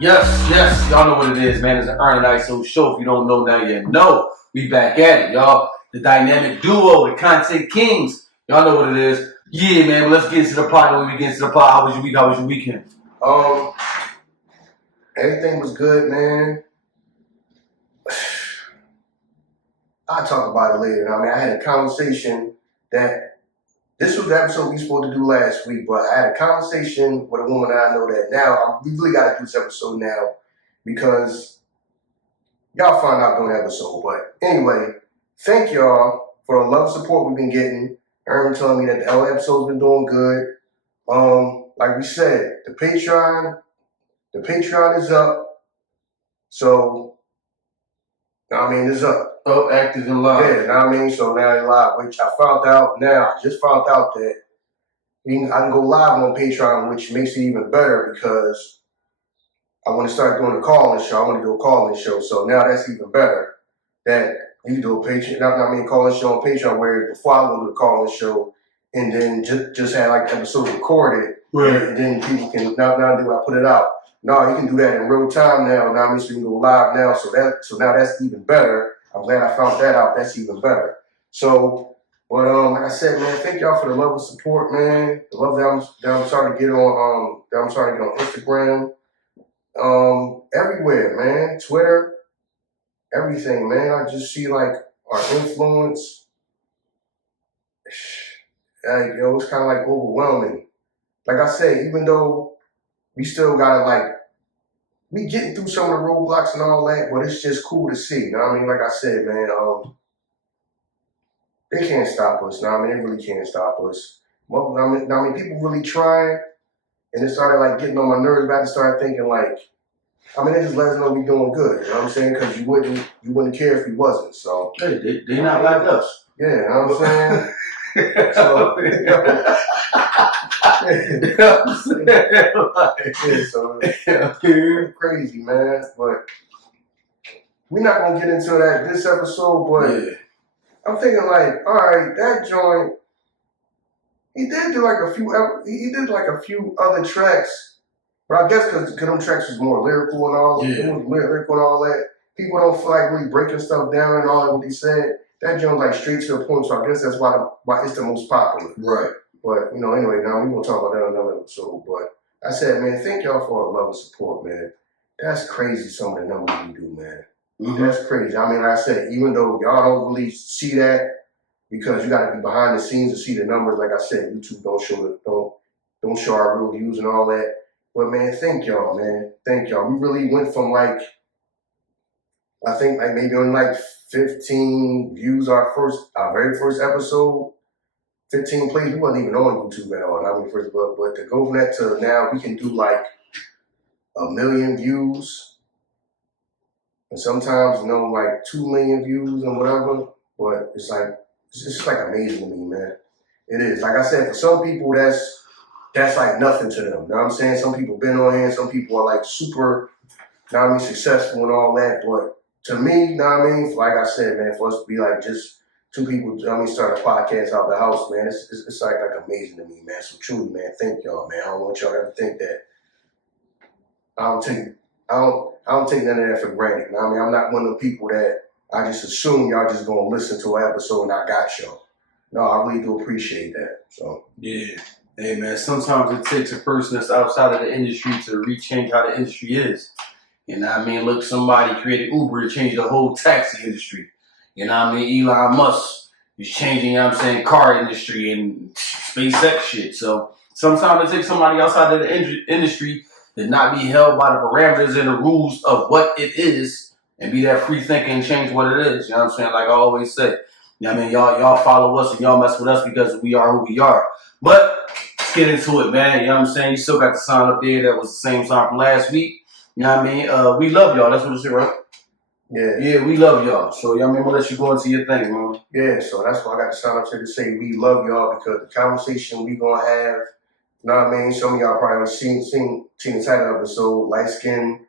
Yes, y'all know what it is, man. It's an Ern and Iso show. If you don't know now, you know. We back at it, y'all. The dynamic duo, the content kings. Y'all know what it is. Yeah, man. But let's get into the pot. When we get into the pot, how was your week? How was your weekend? Everything was good, man. I'll talk about it later. I had a conversation that this was the episode we were supposed to do last week, but I had a conversation with a woman that I know that now we really got to do this episode now because y'all find out during the episode. But anyway, thank y'all for the love and support we've been getting. Ern telling me that the other episode's been doing good. Like we said, the Patreon is up. So, it's up. Up, active, and live. Yeah, so now it's live, which I just found out that I can go live on Patreon, which makes it even better because I want to start doing a call-in show. I want to do a call-in show, so now that's even better. That you can do a Patreon, call-in show on Patreon, where before I would do the call-in show and then just have like episodes recorded, right. And then people can now do I put it out. No, you can do that in real time now. So you can go live now. So now that's even better. I'm glad I found that out. That's even better. So, but like I said, man, thank y'all for the love and support, man. The love that I'm starting to get on Instagram, everywhere, man. Twitter, everything, man. I just see like our influence. It's kind of like overwhelming. Like I say, even though we still gotta we getting through some of the roadblocks and all that, but it's just cool to see. You know what I mean? Like I said, man, they can't stop us. They really can't stop us. Well, people really trying, and it started getting on my nerves. But I started thinking they just let us know we doing good. You know what I'm saying? Because you wouldn't care if we wasn't. So hey, they not like us. Yeah, you know what I'm saying? So, it's crazy, man. But we're not gonna get into that this episode. But I'm thinking all right, that joint. He did do a few other tracks, but I guess because them tracks was more lyrical and all. Yeah. It was lyrical and all that. People don't feel like really breaking stuff down and all that what he said. That joint straight to the point, so I guess that's why it's the most popular. Right. But anyway, now we're gonna talk about that in another episode. But I said, man, thank y'all for the love and support, man. That's crazy some of the numbers we do, man. Mm-hmm. That's crazy. Like I said, even though y'all don't really see that because you gotta be behind the scenes to see the numbers, like I said, YouTube don't show our real views and all that. But man, thank y'all, man. Thank y'all. We really went from I think maybe on 15 views our very first episode, 15 plays. We wasn't even on YouTube at all. But to go from that to now, we can do 1 million views, and sometimes 2 million views and whatever. But it's just amazing to me, man. It is. Like I said, for some people that's nothing to them. You know what I'm saying? Some people been on here, some people are super, successful and all that. But to me, like I said, man, for us to be just two people, start a podcast out the house, man, it's amazing to me, man. So truly, man, thank y'all, man. I don't want y'all to ever think that I don't take none of that for granted. I'm not one of the people that I just assume y'all just gonna listen to an episode and I got y'all. No, I really do appreciate that. So yeah. Hey man, sometimes it takes a person that's outside of the industry to rechange how the industry is. You know what I mean? Look, somebody created Uber to change the whole taxi industry. You know what I mean? Elon Musk is changing, car industry and SpaceX shit. So sometimes it takes somebody outside of the industry to not be held by the parameters and the rules of what it is and be that free thinking and change what it is. You know what I'm saying? Like I always say. You know what I mean? Y'all follow us and y'all mess with us because we are who we are. But let's get into it, man. You know what I'm saying? You still got the sign up there that was the same sign from last week. You know what I mean? We love y'all. That's what it's right? Yeah, we love y'all. So, y'all we'll let you go into your thing, man. Yeah, so that's why I got the sign up here to say we love y'all because the conversation we gonna have, you know what I mean? Some of y'all probably seen the title of the episode, light skin.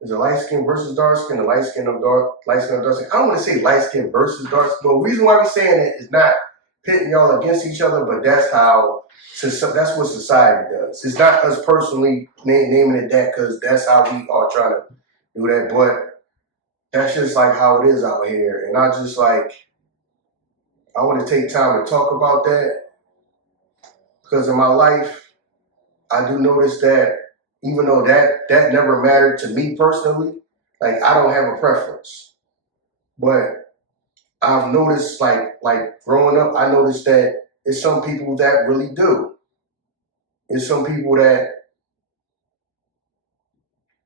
Is it light skin versus dark skin? Light skin or dark skin? I don't want to say light skin versus dark skin. But the reason why we're saying it is not pitting y'all against each other, but that's what society does. It's not us personally naming it that because that's how we are trying to do that, but that's just like how it is out here. And I want to take time to talk about that because in my life, I do notice that even though that never mattered to me personally, like I don't have a preference, but I've noticed like growing up, I noticed that it's some people that really do. It's some people that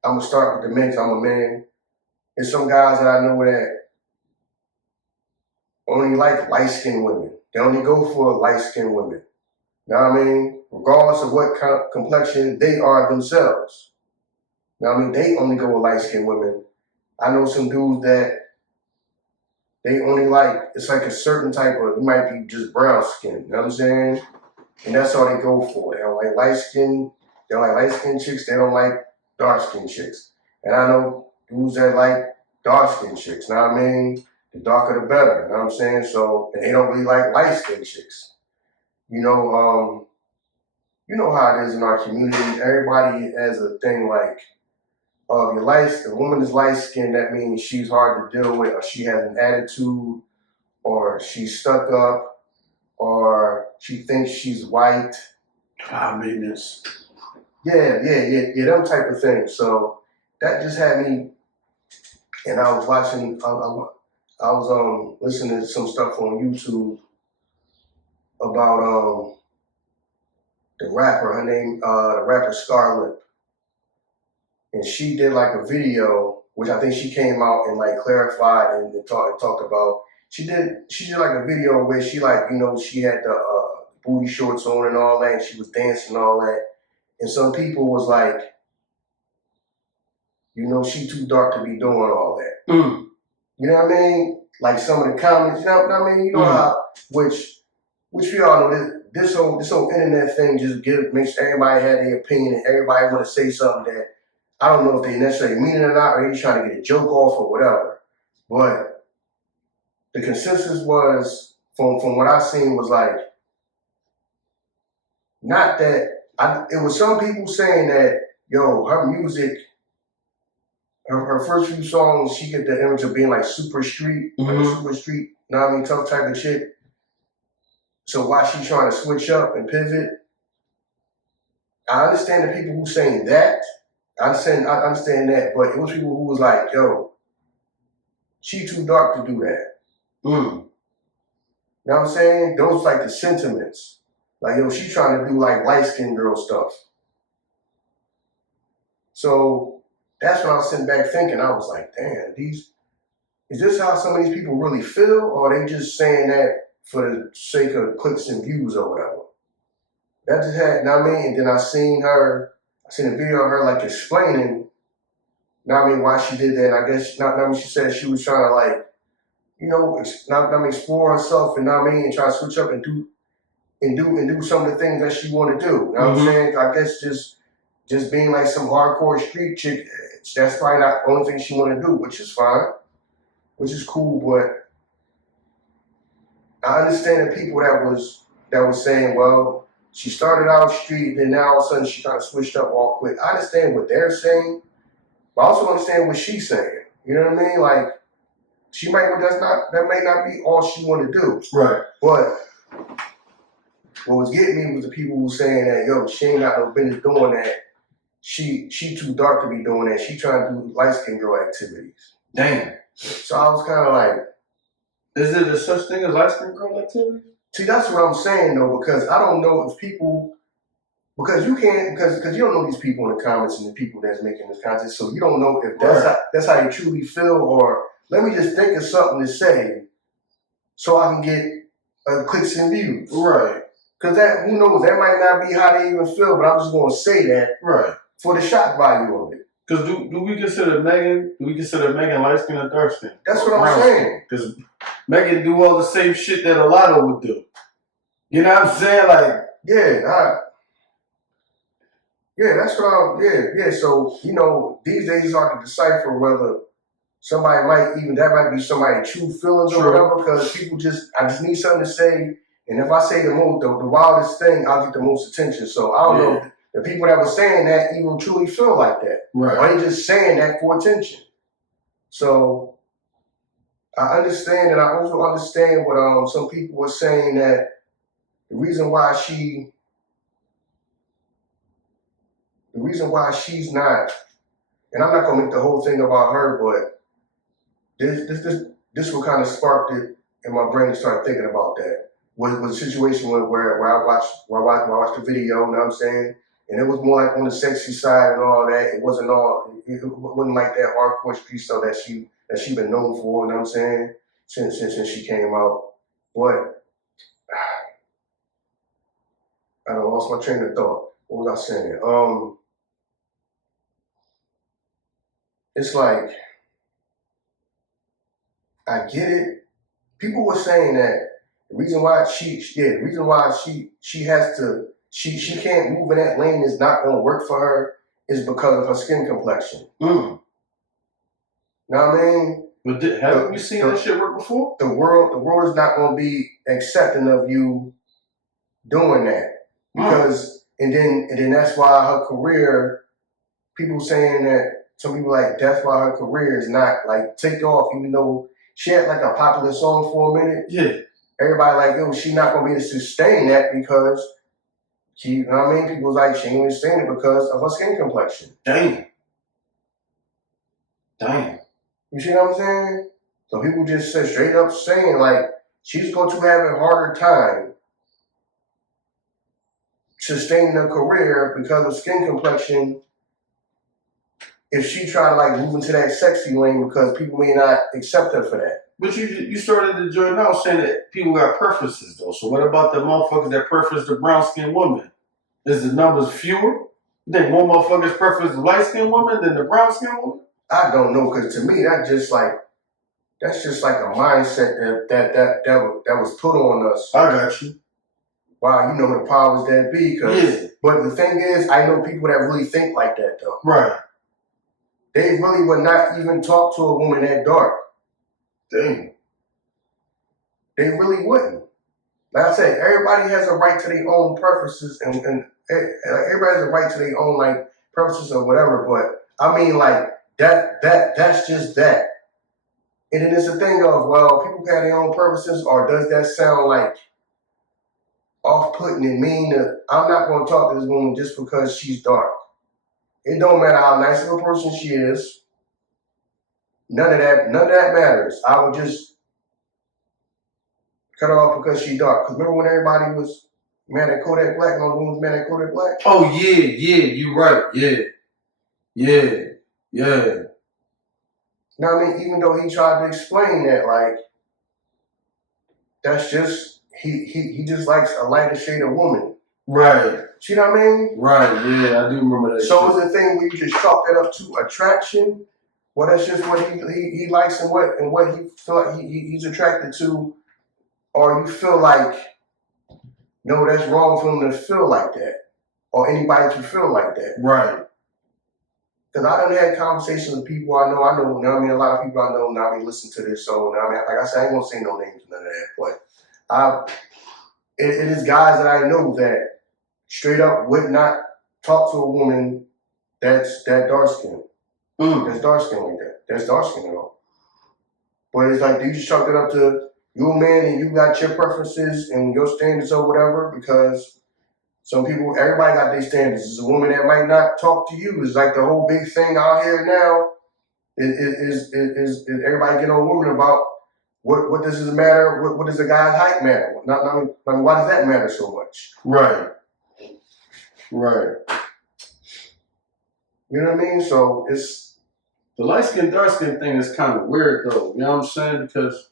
I'm gonna start with the men. 'Cause I'm a man. It's some guys that I know that only like light-skinned women. They only go for light-skinned women. You know what I mean? Regardless of what kind of complexion they are themselves. You know what I mean? They only go with light-skinned women. I know some dudes that they only like, it's like a certain type of, it might be just brown skin. You know what I'm saying? And that's all they go for. They don't like light skin. They don't like light skinned chicks. They don't like dark skinned chicks. And I know dudes that like dark skinned chicks. You know what I mean? The darker the better. You know what I'm saying? So, and they don't really like light skinned chicks. You know how it is in our community. Everybody has a thing like, if a woman is light skinned, that means she's hard to deal with, or she has an attitude, or she's stuck up, or she thinks she's white. High maintenance. Yeah, them type of things. So that just had me, and I was watching, I was listening to some stuff on YouTube about the rapper, the rapper Scarlett. And she did like a video, which I think she came out and like clarified and talked about. She did like a video where she like, she had the booty shorts on and all that, and she was dancing and all that. And some people was like, she too dark to be doing all that. Mm. You know what I mean? Like some of the comments, you know what I mean? You know how, which we all know this whole internet thing just makes everybody have their opinion and everybody want to say something that I don't know if they necessarily mean it or not, or they trying to get a joke off or whatever. But the consensus was, from what I seen, was like, not that, it was some people saying that, her music, her first few songs, she get the image of being like super street, like a super street, you know what I mean, tough type of chick. So why she trying to switch up and pivot? I understand the people who saying that. I understand that, but it was people who was like, she too dark to do that. You know what I'm saying? Those like the sentiments. Like, she trying to do like light-skinned girl stuff. So that's when I was sitting back thinking, I was like, damn, is this how some of these people really feel? Or are they just saying that for the sake of clicks and views or whatever? That just had, you know what I mean? And then I seen a video of her like explaining, you know what I mean, why she did that. And I guess, she said she was trying to like, explore herself, and and try to switch up and do some of the things that she want to do. You know what I'm saying? I guess just being like some hardcore street chick, that's probably not the only thing she want to do, which is fine, which is cool. But I understand the people that was saying, well, she started out street, then now all of a sudden she kind of switched up all quick. I understand what they're saying, but I also understand what she's saying. You know what I mean? Like, that may not be all she want to do. Right. But what was getting me was the people who were saying that, she ain't got no business doing that. She too dark to be doing that. She trying to do light-skinned girl activities. Damn. So I was kind of like, is there such thing as light-skinned girl activity? See, that's what I'm saying though, because I don't know if people, because you don't know these people in the comments and the people that's making this content, so you don't know if that's how you truly feel, or let me just think of something to say so I can get clicks and views. Right. Because who knows, that might not be how they even feel, but I'm just going to say that for the shock value of it. Because do we consider Megan light skin or dark skin? That's what I'm saying. Because Megan do all the same shit that a lot would do. You know what I'm saying? Like, that's what So, these days it's hard to decipher whether somebody that might be somebody's true feelings or whatever, because I just need something to say, And if I say the wildest thing, I'll get the most attention. So I don't know if the people that were saying that even truly feel like that. Right. Or they just saying that for attention. So I understand, and I also understand what some people were saying, that the reason why she's not, and I'm not gonna make the whole thing about her, but this what kind of sparked it in my brain to start thinking about that. Was a situation where I watched the video, you know what I'm saying? And it was more like on the sexy side and all that. It wasn't like that hardcore street stuff that she been known for, you know what I'm saying? Since she came out. But I done lost my train of thought. What was I saying? It's like, I get it. People were saying that the reason why she can't move in that lane is not gonna work for her is because of her skin complexion. Know what I mean? But haven't you seen that shit work before? The world is not gonna be accepting of you doing that. Because and then that's why her career, people saying that, some people like, that's why her career is not like take off, even though she had like a popular song for a minute. Yeah. Everybody like, yo, she's not gonna be able to sustain that because you know what I mean? People was like, she ain't gonna sustain it because of her skin complexion. Damn. You see what I'm saying? So people just said straight up saying like, she's going to have a harder time sustaining her career because of skin complexion if she try to like move into that sexy lane, because people may not accept her for that. But you started the journey now saying that people got preferences though. So what about the motherfuckers that preference the brown skinned woman? Is the numbers fewer? You think more motherfuckers preference the light skinned woman than the brown skinned woman? I don't know, because to me that's just like a mindset that was put on us. I got you. Wow, you know the powers that be. But the thing is, I know people that really think like that though. Right. They really would not even talk to a woman that dark. Damn. They really wouldn't. Like I said, everybody has a right to their own preferences, and everybody has a right to their own like preferences or whatever. But I mean, like that's just that. And then it's a thing of, well, people have their own preferences, or does that sound like off-putting and mean? I'm not going to talk to this woman just because she's dark. It don't matter how nice of a person she is. None of that matters. I would just cut her off because she's dark. Because remember when everybody was mad at Kodak Black, and all the women was mad at Kodak Black? Oh yeah, you right. Yeah. Now I mean, even though he tried to explain that, like, that's just he just likes a lighter shade of woman. Right. See what I mean? Right, yeah, I do remember that. So it's a thing where you just chalk that up to attraction. Well, that's just what he likes and what he feel like he's attracted to, or you feel like, no, that's wrong for him to feel like that, or anybody to feel like that. Right. Because I done had conversations with people I know, you know what I mean, a lot of people I know now, they listen to this, so, you know what I mean, like I said, I ain't gonna say no names, none of that, but it is guys that I know that straight up would not talk to a woman that's that dark skinned. That's dark skinned like that. That's dark skinned at all. But it's like, you just chalk it up to you a man and you got your preferences and your standards or whatever, because some people, everybody got their standards. There's a woman that might not talk to you. It's like the whole big thing out here now is everybody get on women about what does this matter? What does a guy's height matter? Why does that matter so much? Right. You know what I mean? So it's the light skin, dark skin thing is kind of weird though. You know what I'm saying? Because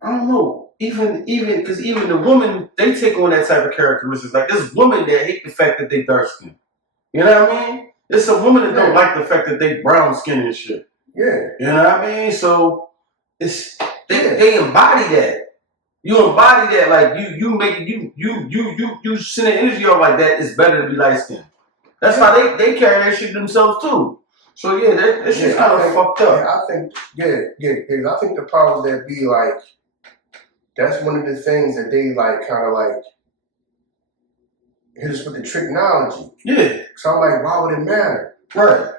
I don't know. Even the women, they take on that type of characteristics. Like this woman that hate the fact that they dark skin. You know what I mean? It's a woman that don't like the fact that they brown skin and shit. Yeah. You know what I mean? So it's they embody that. You embody that, like you send an energy out like that. It's better to be light skinned. That's why they carry that shit themselves too. So yeah, that shit's kind of fucked up. I think the powers that be, like, that's one of the things that they like kind of like hit us with the tricknology. Yeah. So I'm like, why would it matter? Right.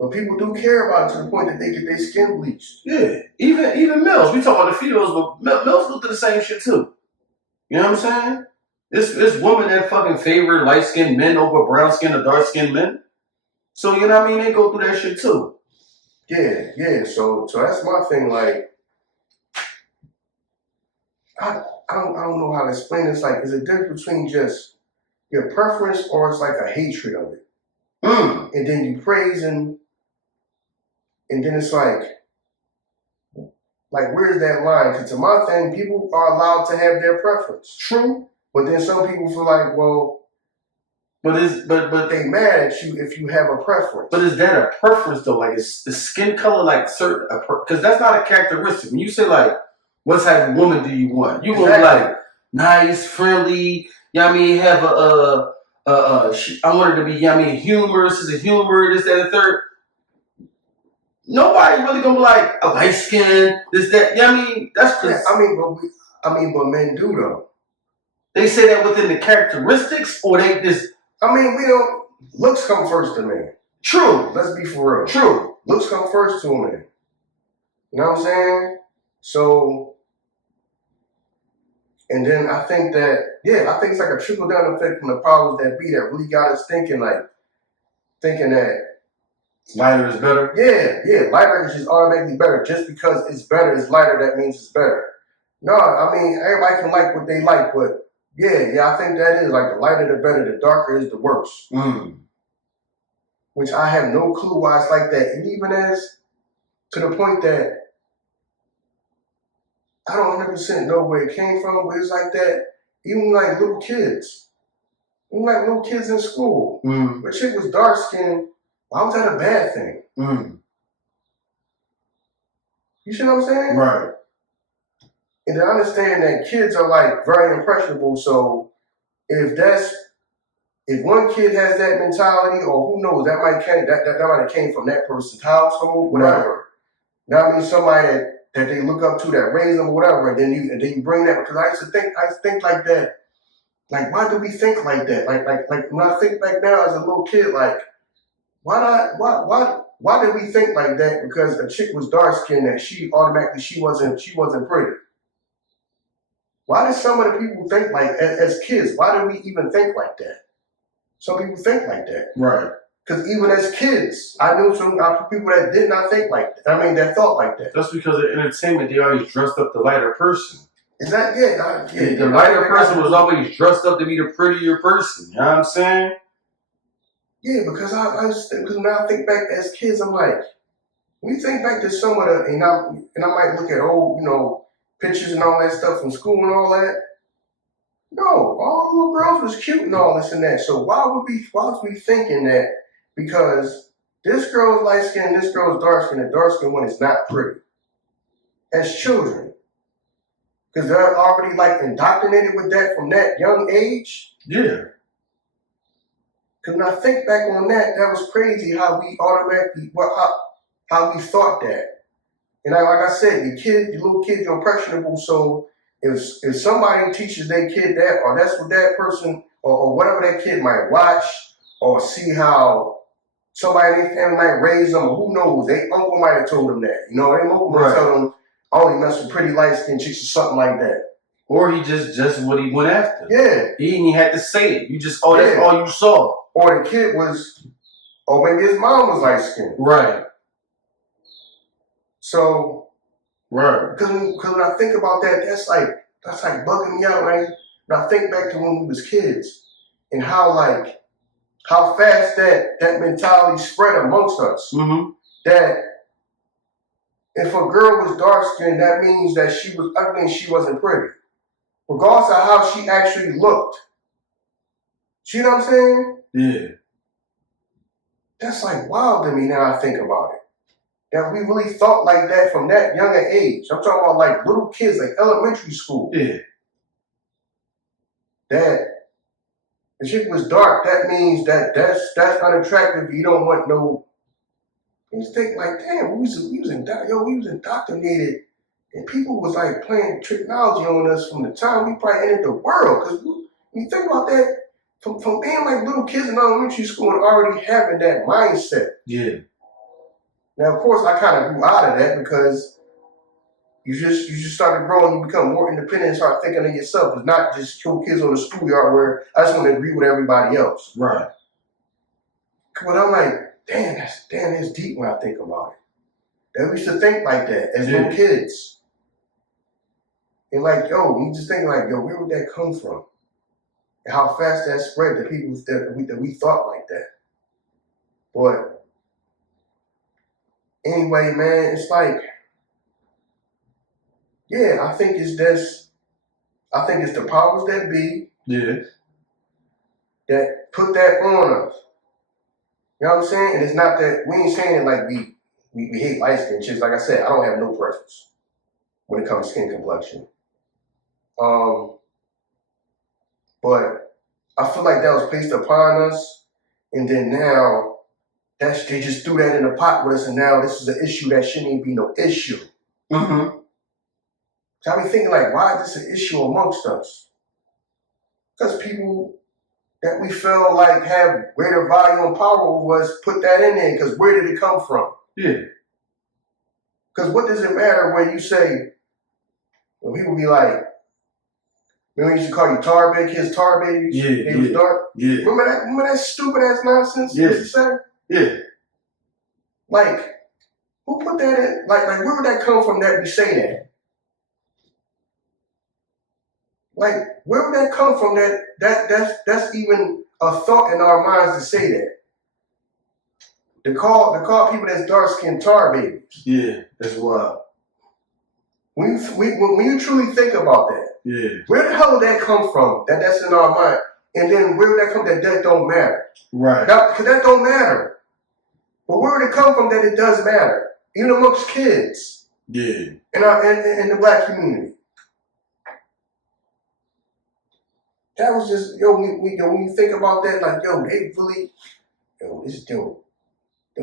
But people do care about it to the point that they get their skin bleached. Yeah. Even males. We talk about the females, but males go through the same shit too. You know what I'm saying? It's women that fucking favor light skinned men over brown skinned or dark skinned men. So you know what I mean? They go through that shit too. Yeah. So that's my thing. Like, I don't know how to explain this. Like, is it difference between just your preference or it's like a hatred of it? And then you praise and then it's like where's that line? Because to my thing, people are allowed to have their preference. True. But then some people feel like, well, but they mad at you if you have a preference. But is that a preference though? Like, is skin color like certain? Because that's not a characteristic. When you say like, what type of woman do you want? You want like nice, friendly. You know what I mean? Have I want her to be. You know what I mean? Humorous. Is a humor. This, that, and the third. Nobody really gonna be like a light skin. This, that. You know what I mean? That's just. But men do though. They say that within the characteristics, or they just. I mean, we don't. Looks come first to men. True. Let's be for real. True. Looks come first to a man. You know what I'm saying? So, and then I think it's like a trickle down effect from the powers that be that really got us thinking that lighter is better. Yeah, lighter is just automatically better. Just because it's better, it's lighter, that means it's better. No, I mean everybody can like what they like, but yeah, I think that is like the lighter the better, the darker is the worse. Which I have no clue why it's like that. And even as to the point that I don't 100% know where it came from, but it's like that. Even like little kids. Even like little kids in school. But chick was dark skinned. Why was that a bad thing? You see what I'm saying? Right. And to understand that kids are like very impressionable, so if one kid has that mentality, or who knows, that might have came from that person's household, whatever. Now I mean somebody that they look up to, that raised them, whatever, and then you bring that, because I used to think like that. Like, why do we think like that? Like when I think back now as a little kid, like why did we think like that? Because a chick was dark skinned, that she wasn't pretty. Why did some of the people think like, as kids, why do we even think like that? Some people think like that. Right. Because even as kids, I knew some people that did not think like that. I mean, that thought like that. That's because of entertainment, they always dressed up the lighter person. Is that, the lighter person was always dressed up to be the prettier person. You know what I'm saying? Yeah, because because when I think back as kids, I'm like, when you think back to some of the, and I might look at old, pictures and all that stuff from school and all that. No, all the little girls was cute and all this and that. So why was we thinking that because this girl's light skinned, this girl's dark skinned, the dark skinned one is not pretty? As children. Because they're already like indoctrinated with that from that young age. Yeah. Because when I think back on that, that was crazy how we automatically, how we thought that. And like I said, your little kids, you're impressionable. So if somebody teaches their kid that, or that's what that person, or whatever that kid might watch, or see how somebody in their family might raise them, or who knows, their uncle might have told them that. Their uncle might tell them, I only mess with pretty light-skinned chicks or something like that. Or he just what he went after. Yeah. He didn't even have to say it. That's all you saw. Or the kid was, or maybe his mom was light-skinned. Right. So, right. Because when I think about that, that's like bugging me out. When I think back to when we was kids and how fast that mentality spread amongst us. Mm-hmm. That if a girl was dark skinned, that means that she wasn't pretty, regardless of how she actually looked. See what I'm saying? Yeah. That's like wild to me now. I think about it. That we really thought like that from that younger age. I'm talking about like little kids, like elementary school. Yeah. That the chick was dark, that means that's unattractive. You don't want no. You think like, damn, we was indoctrinated And people was like playing technology on us from the time we probably entered the world. Because when you think about that, from being like little kids in elementary school and already having that mindset. Yeah. Now, of course, I kind of grew out of that because you just started growing, you become more independent and start thinking of yourself. It's not just cool kids on the schoolyard where I just want to agree with everybody else. Right. But I'm like, that's deep when I think about it. That we used to think like that as little kids. And like, yo, you just think like, yo, where would that come from? And how fast that spread to people that we thought like that. But anyway, man, it's like, yeah, I think it's the powers that be that put that on us. You know what I'm saying? And it's not that we ain't saying it like we hate light skin chicks. Like I said, I don't have no preference when it comes to skin complexion. But I feel like that was placed upon us, and then now they just threw that in the pot with us, and now this is an issue that shouldn't even be no issue. Mm-hmm. So I be thinking like, why is this an issue amongst us? Because people that we feel like have greater value and power over us put that in there. Because where did it come from? Yeah. Because what does it matter when you say, when people be like, remember we used to call you tar baby, kids tar babies? Yeah. They was dark? Yeah. Remember that stupid ass nonsense you used to say? Yeah. Like, who put that in? Like where would that come from that we say that? Like, where would that come from that's even a thought in our minds to say that? To call people that's dark skinned tar babies. Yeah, that's wild. When you truly think about that, where the hell would that come from? That's in our mind. And then where would that come that don't matter? Right. Because that don't matter. But where would it come from that it does matter? Even amongst kids. Yeah. In the black community. That was just, when you think about that, like, they really, they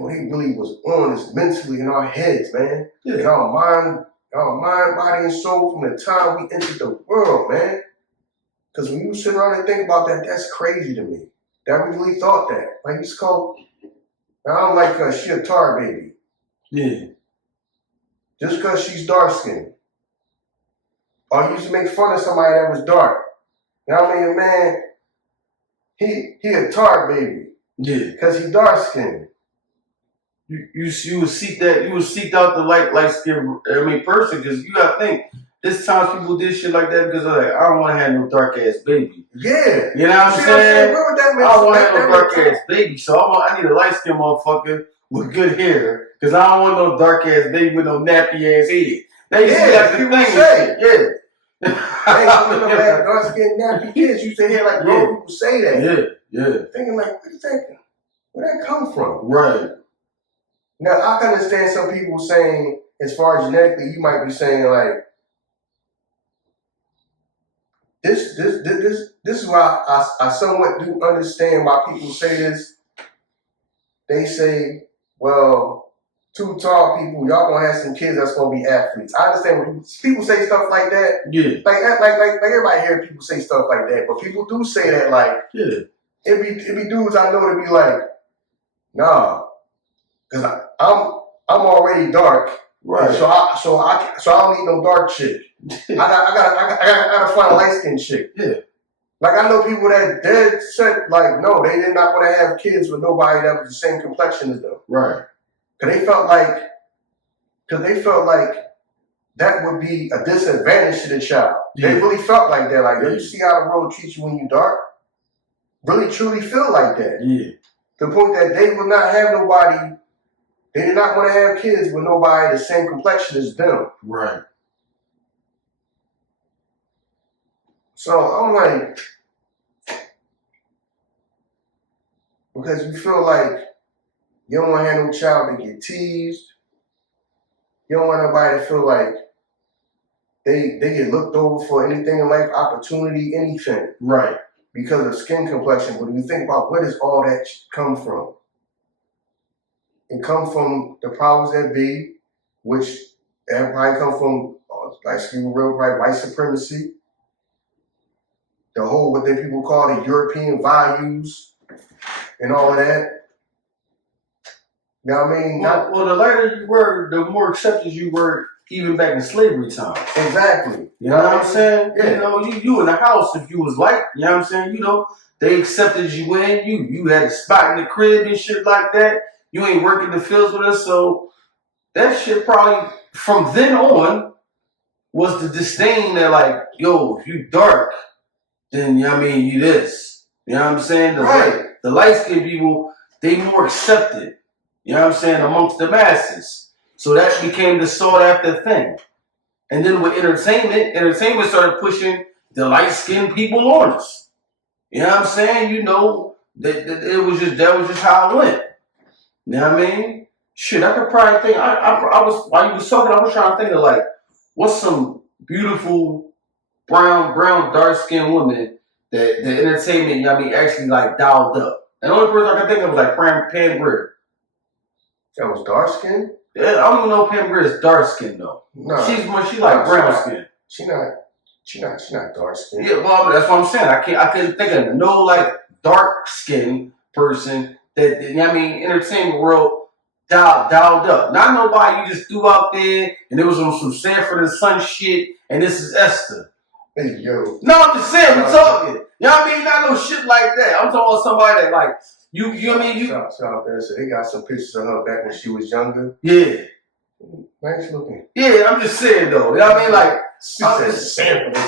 really was on us mentally in our heads, man. Yeah. In our mind, body, and soul from the time we entered the world, man. Because when you sit around and think about that, that's crazy to me. That we really thought that. Like, it's called, I don't like her, she a tar baby. Yeah. Just because she's dark skinned. Or you used to make fun of somebody that was dark. You know what I mean, man? He a tar baby. Yeah. Because he dark skinned. You would seek out the light skinned person, because you gotta think this times people did shit like that because they're like, I don't want to have no dark ass baby. Yeah. You know what I'm saying? Where would that I don't want to have no dark ass baby, so I need a light skinned motherfucker with good hair, because I don't want no dark ass baby with no nappy ass head. They used to be like the thing. Yeah. Hey, you know that dark skinned nappy kids used to hear like grown people say that. Yeah. Thinking like, where'd that come from? Right. Now I can understand some people saying, as far as genetically, you might be saying like, this is why I somewhat do understand why people say this. They say, well, two tall people, y'all gonna have some kids that's gonna be athletes. I understand when people say stuff like that. Yeah. Like everybody hear people say stuff like that, but people do say that like, it be dudes I know to be like, nah, because I'm already dark, right? So I don't need no dark chick. I gotta find a light skinned chick. Yeah. Like I know people that dead set like no, they did not want to have kids with nobody that was the same complexion as them. Right. Because they felt like that would be a disadvantage to the child. Yeah. They really felt like that. Like, you see how the world treats you when you dark? Really, truly feel like that. Yeah. To the point that they would not have nobody, they did not want to have kids with nobody the same complexion as them. Right. So I'm like, because you feel like you don't want to have no child to get teased. You don't want nobody to feel like they get looked over for anything in life, opportunity, anything. Right. Because of skin complexion. But when you think about where does all that come from? It comes from the powers that be, which everybody come from like Steve real right, white supremacy, the whole what they people call the European values and all of that. You know what I mean? Well, the lighter you were, the more accepted you were, even back in slavery times. Exactly. You know what I'm saying? Yeah. You know, you in the house if you was white, you know what I'm saying? You know, they accepted you in. You had a spot in the crib and shit like that. You ain't working the fields with us, so that shit probably from then on was the disdain that like, yo, if you dark, then you know what I mean, you this. You know what I'm saying? The light skinned people, they more accepted. You know what I'm saying, amongst the masses. So that became the sought after thing. And then with entertainment started pushing the light-skinned people on us. You know what I'm saying? You know, that was just how it went. You know what I mean? Shit, I could probably think, I was, while you was talking, I was trying to think of like, what's some beautiful brown, dark-skinned woman that the entertainment, you know what I mean, actually like dialed up. And the only person I can think of was like Pam Grier. That was dark skin? Yeah, I don't even know if Pam Grier is dark skin though. No. She like brown skin. She not dark skin. Yeah, well, that's what I'm saying. I couldn't think of no like dark skin person that you know what I mean, entertainment world dialed up. Not nobody you just threw out there and it was on some Sanford and Son shit and this is Esther. Hey yo. No, I'm just saying we're talking. You know what I mean? Not no shit like that. I'm talking about somebody that like you know what I mean? Shout there. So they got some pictures of her back when she was younger. Yeah. Nice looking. Yeah, I'm just saying though. You know what I mean? Like,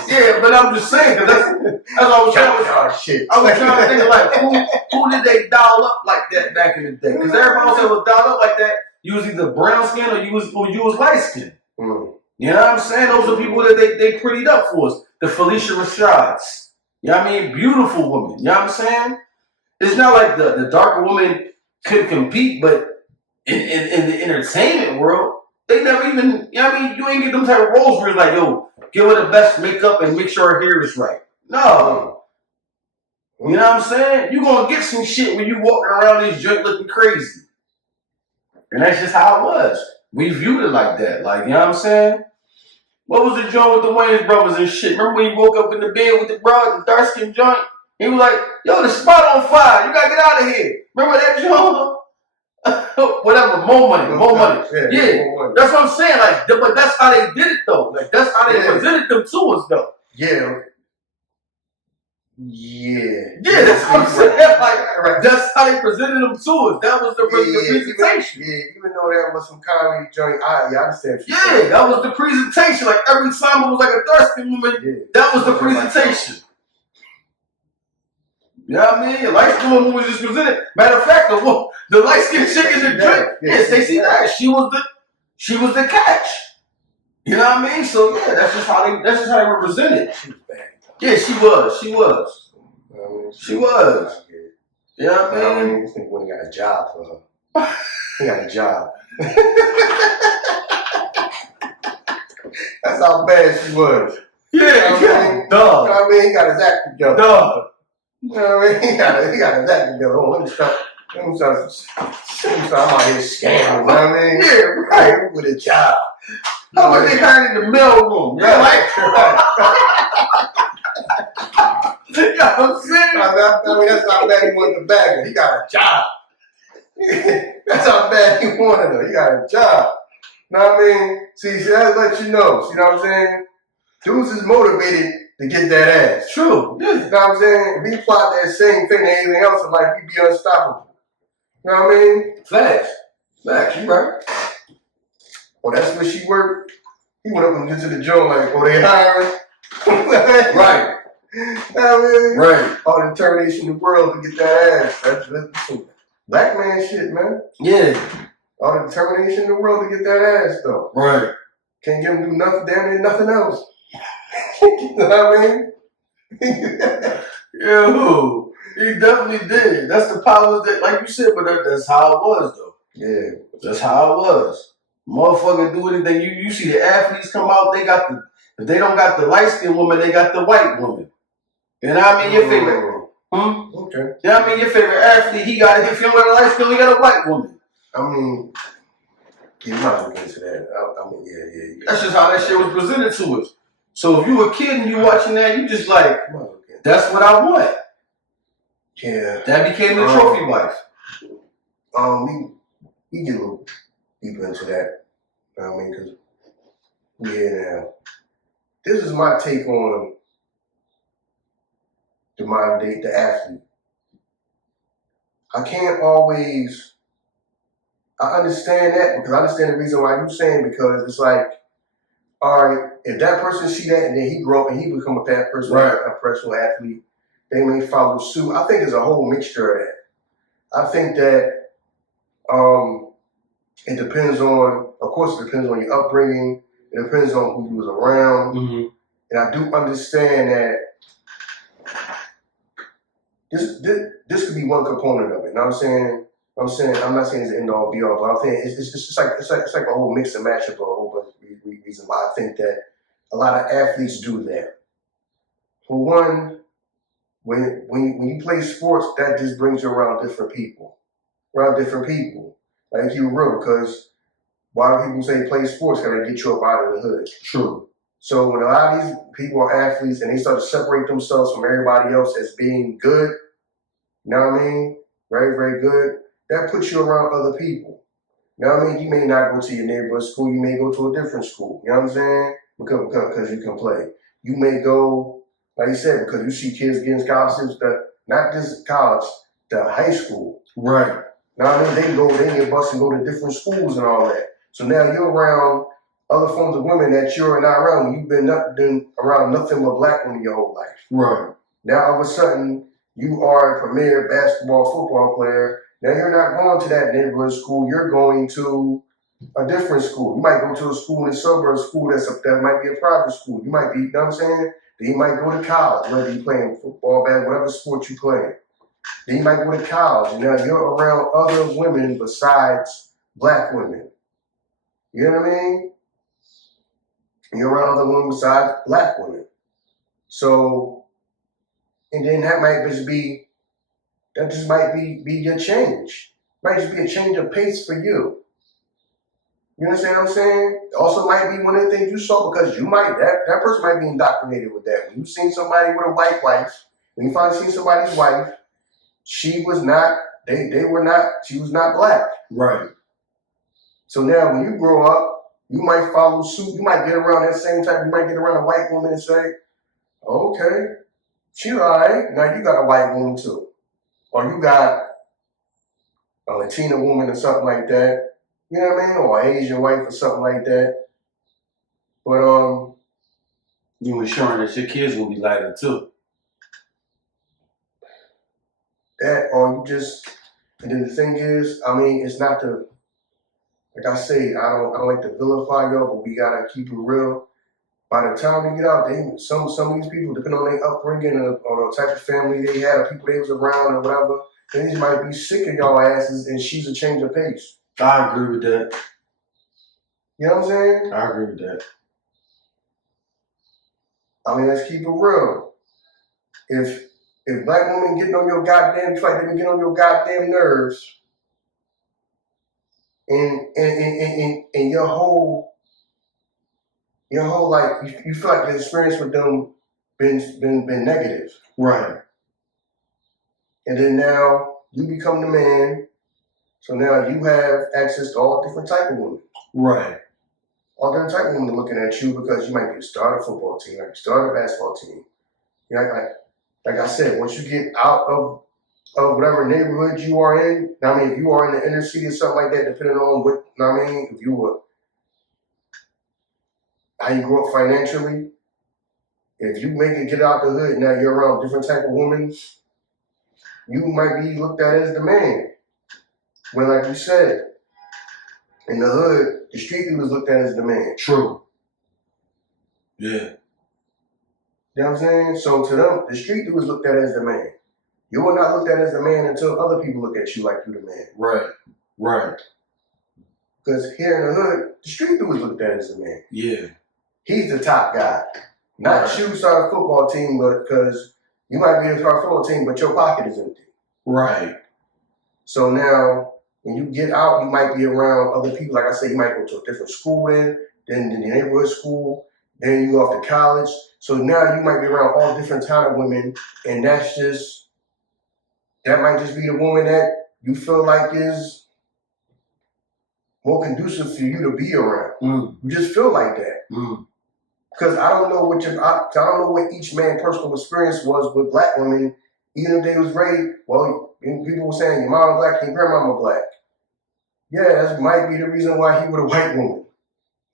yeah, but I'm just saying because that's what I was trying. I was trying to think of like who did they dial up like that back in the day? Because everybody else that was dialed up like that, you was either brown skin or you was light skin. Mm. You know what I'm saying? Those are people that they prettied up for us. The Felicia Rashads. You know what I mean? Beautiful women. You know what I'm saying? It's not like the darker woman couldn't compete, but in the entertainment world, they never even, you know what I mean? You ain't get them type of roles where it's like, yo, give her the best makeup and make sure her hair is right. No. You know what I'm saying? You're going to get some shit when you walking around this joint looking crazy. And that's just how it was. We viewed it like that. Like, you know what I'm saying? What was the joint with the Wayans brothers and shit? Remember when he woke up in the bed with the broad, the dark skin joint? He was like, yo, the spot on fire. You got to get out of here. Remember that joint? Whatever, more money. Yeah. That's what I'm saying. Like, but that's how they did it, though. Like, that's how they presented them to us, though. Yeah. Yeah, that's what I'm saying. Like, that's how they presented them to us. That was the presentation. Even though that was some comedy joint, I understand. That was the presentation. Like, every time it was like a thirsty woman, that was the presentation. You know what I mean? Light skin woman was just presented. Matter of fact, the light skinned chick in the drink, Stacey Dash, she was the catch. You know what I mean? So yeah, that's just how they were presented. She was bad. Yeah, she was. She was. You know what I mean? This nigga went and got a job for her. He got a job. That's how bad she was. Yeah, dog. You know what I mean? He got his act together. Dog. You know what I mean? He got his act together. Oh, let me start. I'm out here scamming. You know what I mean? Yeah, right. With a job. How about they hired in the mail room? Yeah, right. You know what I'm saying? I mean, that's how bad he wanted the bag. He got a job. That's how bad he wanted her. He got a job. You know what I mean? See, that lets you know. See what I'm saying? Dudes is motivated to get that ass. True. Yeah. You know what I'm saying? If he applied that same thing to anything else in life, he'd be unstoppable. You know what I mean? Facts, you right. Oh, that's where she worked? He went up and into the joint like, oh, they hiring? Right. You know what I mean? Right. All the determination in the world to get that ass. That's some black man shit, man. Yeah. All the determination in the world to get that ass, though. Right. Can't get him to do nothing, damn near nothing else. You know what I mean? Yo, he definitely did. That's the powers that, like you said, but that's how it was, though. Yeah. That's how it was. Motherfucker do anything. You see the athletes come out, they got if they don't got the light-skinned woman, they got the white woman. You know what I mean? Your favorite. Okay. You know what I mean? Your favorite athlete, if you don't got a light skin, he got a white woman. I mean, You might as well get into that. I mean, yeah. That's just how that shit was presented to us. So if you a kid and you watching that, you just like, that's what I want. Yeah. That became the trophy wife. We get a little deeper into that. I mean, because we're here now. This is my take on the modern day, the athlete. I can't always. I understand that because I understand the reason why you're saying, because it's like, all right, if that person see that and then he grow up and he become a bad person, right, a professional athlete, they may follow suit. I think it's a whole mixture of that. I think that it depends on, of course, it depends on your upbringing. It depends on who you was around. Mm-hmm. And I do understand that this could be one component of it. You know what I'm saying? I'm not saying it's the end all be all, but I'm saying it's like a whole mix and match of a whole bunch of reasons why I think that a lot of athletes do that. For one, when you play sports, that just brings you around different people. Like you're real, because why do people say play sports? Can I get you up out of the hood? True. So when a lot of these people are athletes and they start to separate themselves from everybody else as being good, you know what I mean? Very, very good. That puts you around other people. You know what I mean? You may not go to your neighborhood school. You may go to a different school. You know what I'm saying? Because you can play. You may go, like you said, because you see kids getting scholarships, not just college, to high school. Right. You know what I mean? They get bused and go to different schools and all that. So now you're around other forms of women that you're not around. You've been around nothing but black women your whole life. Right. Now all of a sudden, you are a premier basketball, football player. Now you're not going to that neighborhood school. You're going to a different school. You might go to a school in the suburbs, school that might be a private school. You might be, you know what I'm saying? Then you might go to college, whether you're playing football, whatever sport you're playing. Then you might go to college, and now you're around other women besides black women. You know what I mean? You're around other women besides black women. So, and then that just might be your change. Might just be a change of pace for you. You understand what I'm saying? It also might be one of the things you saw, because that person might be indoctrinated with that. When you seen somebody with a white wife, when you finally seen somebody's wife, she was not black. Right. So now when you grow up, you might follow suit. You might get around that same type. You might get around a white woman and say, okay, she all right. Now you got a white woman too. Or you got a Latina woman or something like that. You know what I mean? Or an Asian wife or something like that. But you ensuring that your kids will be like that too. That, or you just, and then the thing is, I mean, it's not like I say, I don't like to vilify y'all, but we gotta keep it real. By the time they get out, some of these people, depending on their upbringing or the type of family they had, or people they was around or whatever, they just might be sick of y'all asses, and she's a change of pace. I agree with that. You know what I'm saying? I agree with that. I mean, let's keep it real. If black women getting on your goddamn, you feel like they get on your goddamn nerves, and your whole life, you feel like the experience with them been negative. Right. And then now you become the man, so now you have access to all different type of women. Right. All different type of women looking at you, because you might be the starter football team, like the starter basketball team. You know, like I said, once you get out of whatever neighborhood you are in, I mean, if you are in the inner city or something like that, depending on what, you know what I mean, if you were, how you grew up financially, if you make it get out the hood, now you're around different type of women, you might be looked at as the man. When, like you said, in the hood, the street dude was looked at as the man. True. Yeah. You know what I'm saying? So to them, the street dude was looked at as the man. You were not looked at as the man until other people look at you like you the man. Right. Right. Because here in the hood, the street dude was looked at as the man. Yeah. He's the top guy. Not right. You start a football team, but because you might be a start football team, but your pocket is empty. Right. So now, when you get out, you might be around other people. Like I said, you might go to a different school then the neighborhood school, then you go off to college. So now you might be around all different kind of women, and that might just be the woman that you feel like is more conducive for you to be around. You just feel like that. Because I don't know what each man's personal experience was with black women, even if they was raised. Well, people were saying your mom black, your grandmama black. Yeah, that might be the reason why he with a white woman.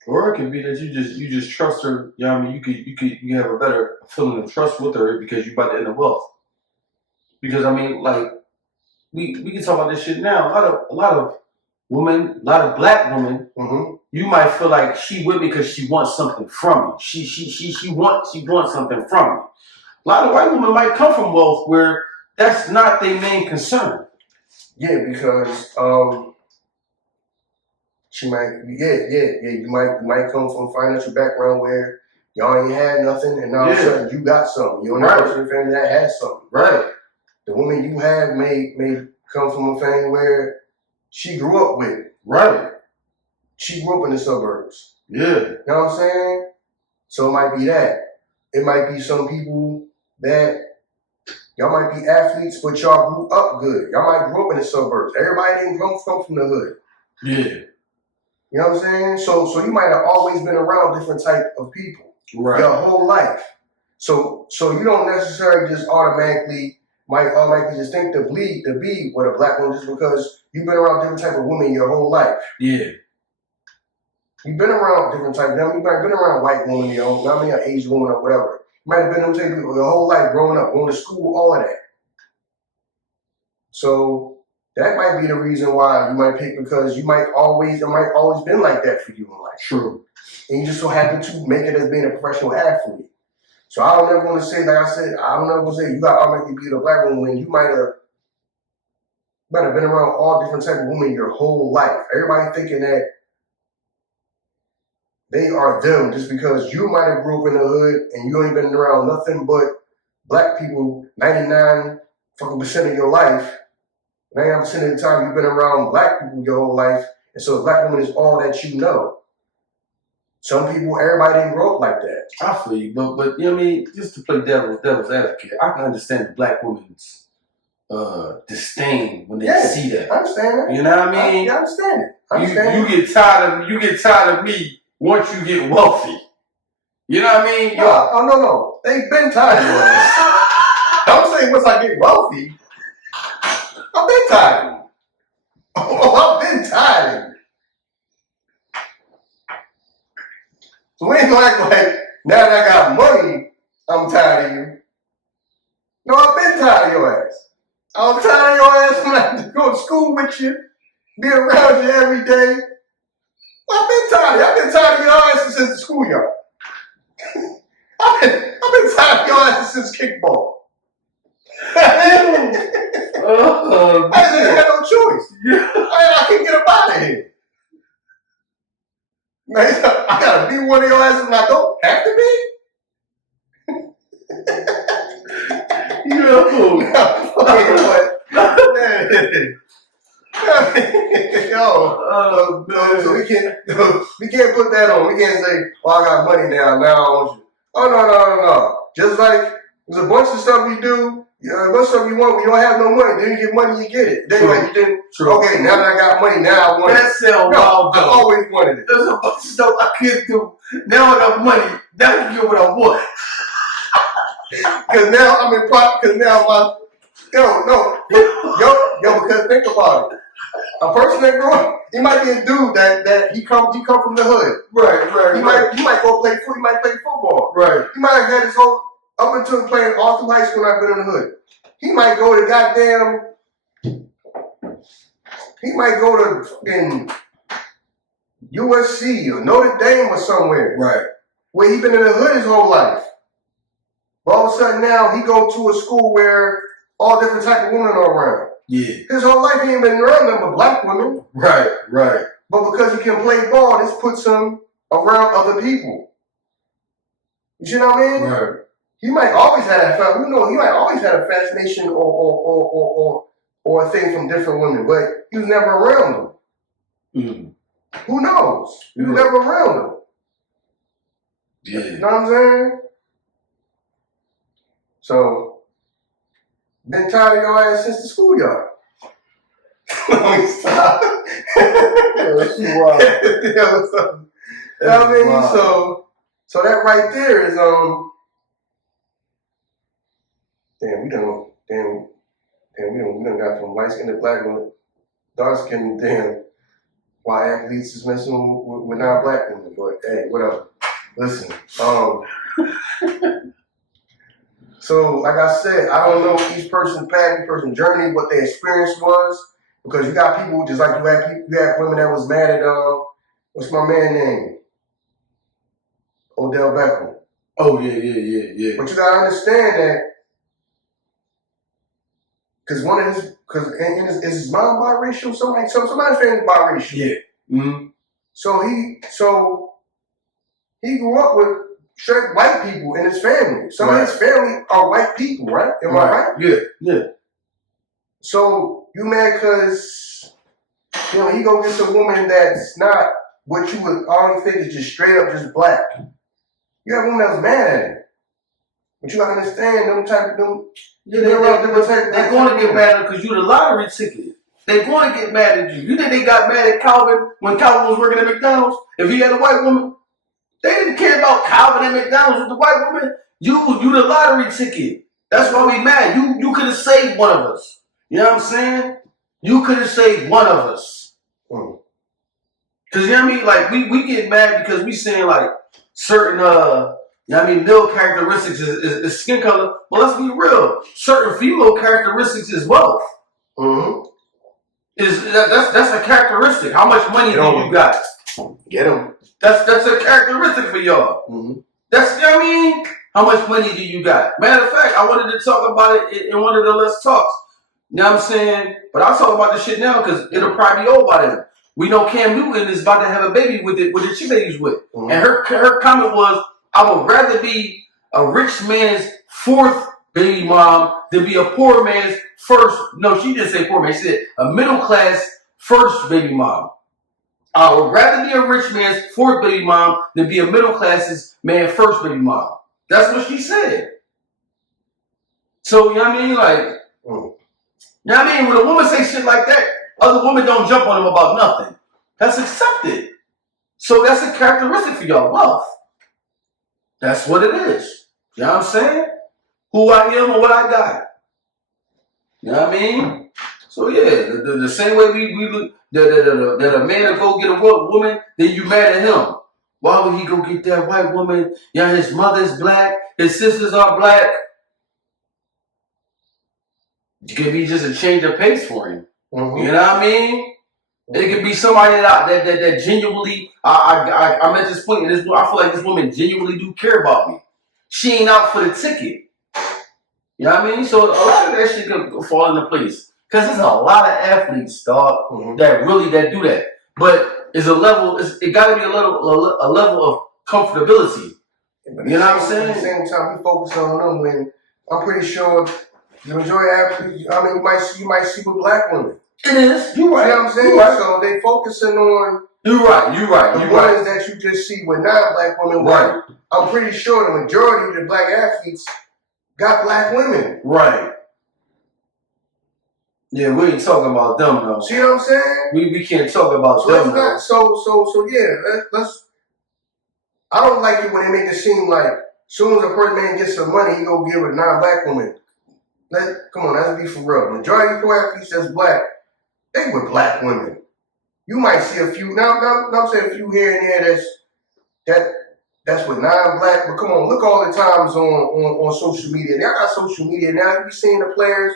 Or it could be that you just trust her. You know what I mean? You have a better feeling of trust with her because you about to end up wealth. Because I mean, like we can talk about this shit now. A lot of women, a lot of black women, you might feel like she with me because she wants something from me. She wants something from me. A lot of white women might come from wealth where that's not their main concern. Yeah, because she might, you might come from a financial background where y'all ain't had nothing, and all of a sudden you got something. You're the person in your family that has something. Right. The woman you have may come from a family where she grew up with. Right. She grew up in the suburbs. Yeah. You know what I'm saying? So it might be that. It might be some people that y'all might be athletes, but y'all grew up good. Y'all might grow up in the suburbs. Everybody didn't come from the hood. Yeah. You know what I'm saying? So you might have always been around different type of people your whole life. So you don't necessarily just automatically just think to be with a black woman just because you've been around different type of women your whole life. Yeah. You've been around different types. You might have been around white women, an Asian woman or whatever. You might have been them type of people your whole life growing up, going to school, all of that. So that might be the reason why you might pick, because it might always been like that for you in life. True. And you just so happen to make it as being a professional athlete. So I don't ever want to say, like I said, I don't ever want to say you got automatically be a black woman when you might have been around all different type of women your whole life. Everybody thinking that they are them just because you might have grew up in the hood and you ain't been around nothing but black people 99% of your life. 99% of the time you've been around black people your whole life, and so a black woman is all that you know. Some people, everybody didn't grow up like that. I feel you, but you know what I mean? Just to play devil's advocate, I can understand the black woman's disdain when they see that. I understand that. You know what I mean? I understand it. You get tired of me once you get wealthy. You know what I mean? No. They've been tired of us. Don't say once I get wealthy. I've been tired of you. I've been tired of you. So we ain't gonna act like now that I got money, I'm tired of you. No, I've been tired of your ass. I was tired of your ass when I had to go to school with you, be around you every day. I've been tired of you. I've been tired of your ass since the schoolyard. I've been tired of your ass since kickball. I didn't have no choice. I can't get up out of here. I gotta be one of your asses and I don't have to be? So we can't put that on. We can't say, well, I got money now I want you. Oh, no. Just like there's a bunch of stuff you do, a bunch of stuff you want when you don't have no money. Then you get money, you get it. Then you didn't. Okay, now that I got money, now I want it. That sounds wild, though. I always wanted it. There's a bunch of stuff I couldn't do. Now I got money. Now I can get what I want. Because now I'm in profit. Because now because think about it. A person that grew up, he might be a dude that he come from the hood. Right. He might go play football. He might play football. Right. He might have had his whole up until playing all through high school and I've been in the hood. He might go to fucking USC or Notre Dame or somewhere. Right. Where he been in the hood his whole life. But all of a sudden now he go to a school where all different type of women are around. Yeah. His whole life he ain't been around them but black women. Right. But because he can play ball, this puts him around other people. You know what I mean? Right. He might always have a fascination or or a thing from different women, but he was never around them. Mm. Who knows? He was never around them. Yeah. You know what I'm saying? So, been tired of your ass since the schoolyard. Let me stop. Yeah, that's wild. Yeah, what's up? You know what I mean? Wow. So that right there is damn, we done got from light skinned to black women, dark skinned, damn, why athletes is messing with non-black women. But hey, whatever. Listen, so like I said, I don't know each person's path, each person's journey, what their experience was, because you got people just like you had women that was mad at what's my man name? Odell Beckham. Oh yeah. But you gotta understand that because is his mom biracial? Somebody's family biracial. Yeah. Mm-hmm. So he grew up with straight white people in his family. Some of his family are white people, right? Am I right? Yeah. So you mad because he go get some woman that's not what you would already think is just straight up just black. You have a woman that was mad at him. But you gotta understand them type of them. Yeah, they're going to get mad because you're the lottery ticket. They're going to get mad at you. You think they got mad at Calvin when Calvin was working at McDonald's? If he had a white woman, they didn't care about Calvin at McDonald's with the white woman. You the lottery ticket. That's why we mad. You could have saved one of us. You know what I'm saying? You could have saved one of us. Cause you know what I mean? Like we get mad because we saying like certain male characteristics is skin color. Well, let's be real. Certain female characteristics is wealth. Mm-hmm. That's a characteristic. How much money do you got? Get them. That's a characteristic for y'all. Mm-hmm. That's, you know what I mean? How much money do you got? Matter of fact, I wanted to talk about it in one of the Let's Talks. You know what I'm saying? But I'll talk about this shit now because it'll probably be old by then. We know Cam Newton is about to have a baby with the chick that he's with. Mm-hmm. And her comment was, I would rather be a rich man's fourth baby mom than be a poor man's first. No, she didn't say poor man. She said a middle class first baby mom. I would rather be a rich man's fourth baby mom than be a middle class's man first baby mom. That's what she said. So, you know what I mean? Like, you know what I mean? When a woman say shit like that, other women don't jump on them about nothing. That's accepted. So that's a characteristic for y'all. Wealth. That's what it is. You know what I'm saying? Who I am and what I got. You know what I mean? So yeah, the same way we look that a man will go get a woman, then you mad at him. Why would he go get that white woman? Yeah, his mother's black, his sisters are black. It could be just a change of pace for him. Mm-hmm. You know what I mean? It could be somebody that genuinely. I'm at this point in this. I feel like this woman genuinely do care about me. She ain't out for the ticket. You know what I mean? So a lot of that shit could fall into place. Because there's a lot of athletes, dog, that do that. But it's a level. It got to be a level of comfortability. You know what I'm saying? At the same time, we focus on them when I'm pretty sure the majority of athletes. I mean, you might see with black women. It is. You're right. You know what I'm saying? Right. So they focusing on. You're right. The ones that you just see with non-black women. Right. I'm pretty sure the majority of the black athletes got black women. Right. Yeah, we ain't talking about them though. See what I'm saying? We can't talk about them though. So yeah, let's. I don't like it when they make it seem like as soon as a person man gets some money, he go give a non-black woman. Come on, let's be for real. The majority of pro athletes that's black, they with black women. You might see a few now. I'm saying a few here and there that's with non-black. But come on, look all the times on social media. They got social media now. You be seeing the players,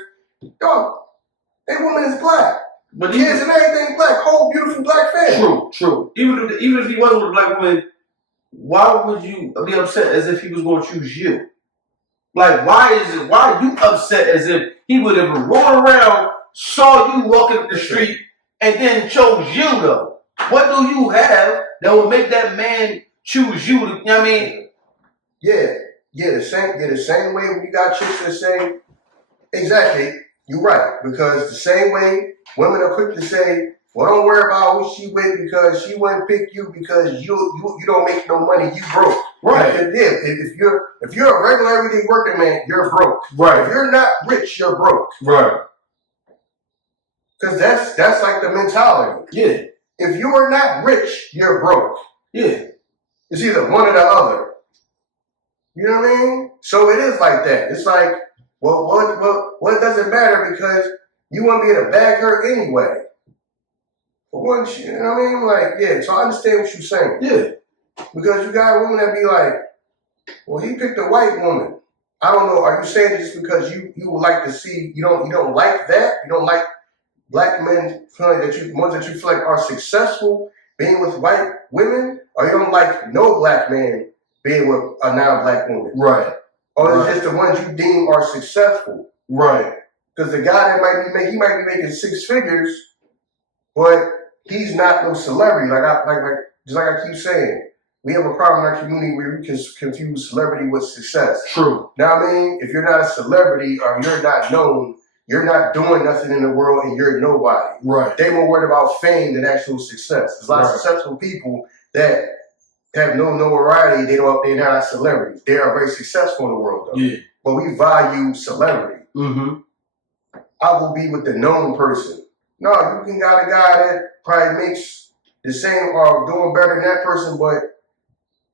dog. That woman is black. But kids and everything black. Whole beautiful black family. True. Even if he wasn't with a black woman, why would you be upset as if he was going to choose you? Like, why are you upset as if he would have rolled around, saw you walking up the street, and then chose you though? What do you have that would make that man choose you? You know what I mean? Yeah, the same way when you got chicks that say, exactly. You're right, because the same way women are quick to say, well, don't worry about who she with because she wouldn't pick you because you don't make no money, you broke. Right. If you're a regular everyday working man, you're broke. Right. If you're not rich, you're broke. Right. Because that's like the mentality. Yeah. If you are not rich, you're broke. Yeah. It's either one or the other. You know what I mean? So it is like that. It's like, well, what doesn't matter because you won't be able to bag her anyway. But once you know what I mean? Like, yeah, so I understand what you're saying. Yeah. Because you got women that be like, well, he picked a white woman. I don't know. Are you saying it just because you would like to see you don't like that? You don't like black men feeling that ones that you feel like are successful being with white women, or you don't like no black man being with a non-black woman? Right. Or it's just the ones you deem are successful? Right. Because the guy that might be making 6 figures, but he's not no celebrity. Just like I keep saying, we have a problem in our community where we can confuse celebrity with success. True. Now, I mean, if you're not a celebrity or you're not known, you're not doing nothing in the world and you're nobody. Right. They more worried about fame than actual success. There's a lot of successful people that have no notoriety. They're not celebrities. They are very successful in the world, though. Yeah. But we value celebrity. Mm-hmm. I will be with the known person. No, you can got a guy that probably makes the same or doing better than that person, but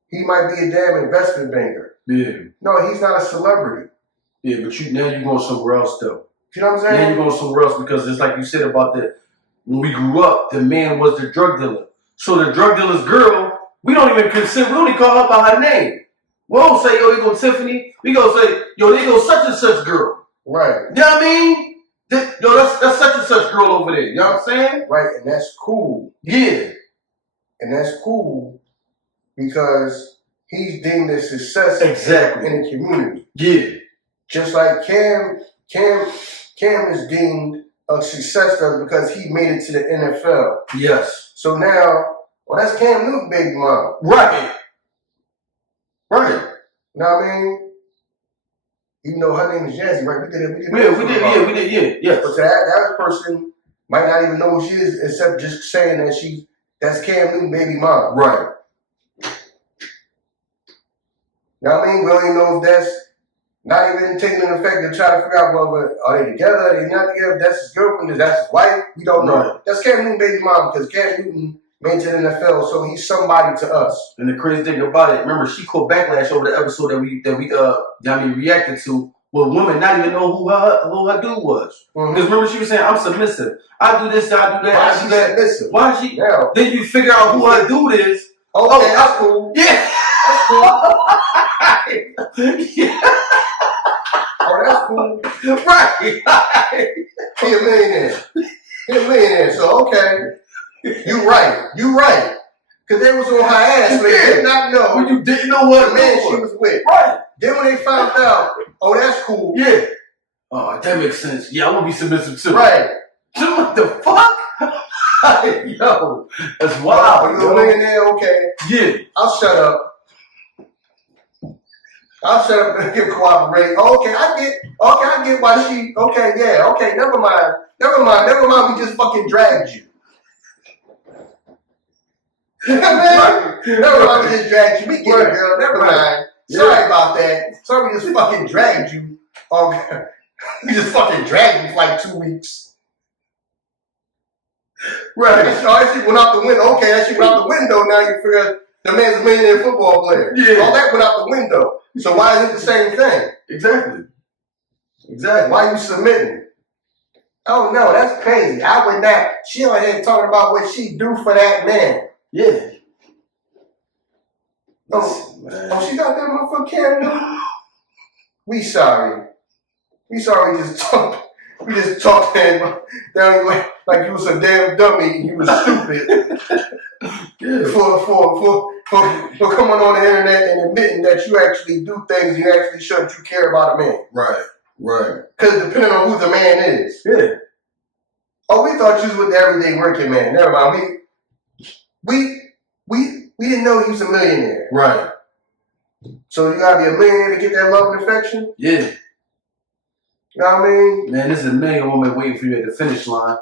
he might be a damn investment banker. Yeah. No, he's not a celebrity. Yeah, but now you're going somewhere else, though. You know what I'm saying? Now you're going somewhere else because it's like you said about when we grew up, the man was the drug dealer. So the drug dealer's girl, we don't even consider, we only call her by her name. We don't say, yo, they go Tiffany. We go say, yo, they go such and such girl. Right. You know what I mean? Yo, that's such and such girl over there. You know what I'm saying? Right, and that's cool. Yeah. And that's cool because he's deemed a success in the community. Yeah. Just like Cam is deemed a success because he made it to the NFL. Yes. So now, well, that's Cam Newton's baby mom. Right. Right. You know what I mean? Even though her name is Jazzy, right? We did, yeah. But that person might not even know who she is, except just saying that that's Cam Newton's baby mom. Right. You know what I mean? We don't even know if that's not even taking an effect to try to figure out, well, are they together? Are they not together? That's his girlfriend? That's his wife? We don't know. Right. That's Cam Newton's baby mom because Cam Newton made it to the NFL, so he's somebody to us. And the crazy thing about it, remember, she caught backlash over the episode that we reacted to, where women not even know who her dude was. Because remember, she was saying, "I'm submissive. I do this, I do that." Why is she submissive? Why is she? Yeah. Then you figure out who her dude is. Okay, that's cool. Yeah. That's cool. Yeah. Oh, that's cool. Right. He a millionaire. So okay. You right. Because they was on her ass, but they did not know. When you didn't know what the man she was with. Right. Then when they found out, oh, that's cool. Yeah. Oh, that makes sense. Yeah, I want to be submissive too. Right. What the fuck? Yo, that's wild. Oh, you're a millionaire? Okay. Yeah. I'll shut up and give cooperate. Okay, I get why she. Okay, yeah. Okay, never mind. We just fucking dragged you. Never mind. We just dragged you. We get it, girl. Never mind. Yeah. Sorry about that. Sorry, we just fucking dragged you. Okay. We just fucking dragged you for like 2 weeks. Right. That shit went out the window. Okay, that shit went out the window. Now you figure the man's a millionaire football player. Yeah. All that went out the window. So why is it the same thing? Exactly. Why are you submitting? Oh no, that's crazy. I would not. She on here talking about what she do for that man. Yeah. Oh, she got that motherfucking camera. We sorry. We just talked to him down like you was a damn dummy and you was stupid. Yeah. For coming on the internet and admitting that you actually do things you actually shouldn't. You care about a man. Right. Because depending on who the man is. Yeah. Oh, we thought you was with the everyday working man. Never mind. We didn't know he was a millionaire. Right. So you gotta be a millionaire to get that love and affection? Yeah. You know what I mean? Man, there's a million women waiting for you at the finish line.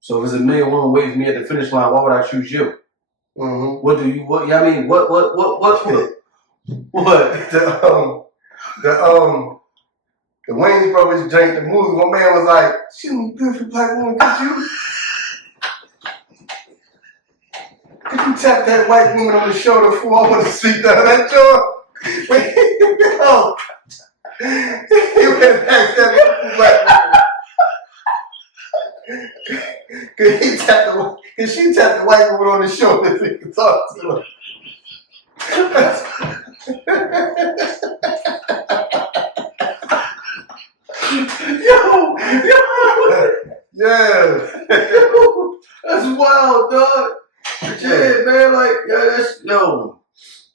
So if there's a million women waiting for me at the finish line, why would I choose you? Mm-hmm. What do you? What? I mean, what? What? The Wayans brothers drank the movie. My man was like, "Excuse me, beautiful black woman, could you tap that white woman on the shoulder before I want to sleep down that joint?" Yo, he went and asked that beautiful black woman. Cause she tapped the white woman on the shoulder so he could talk to her. Yeah. That's wild, dog. Yeah, man, like,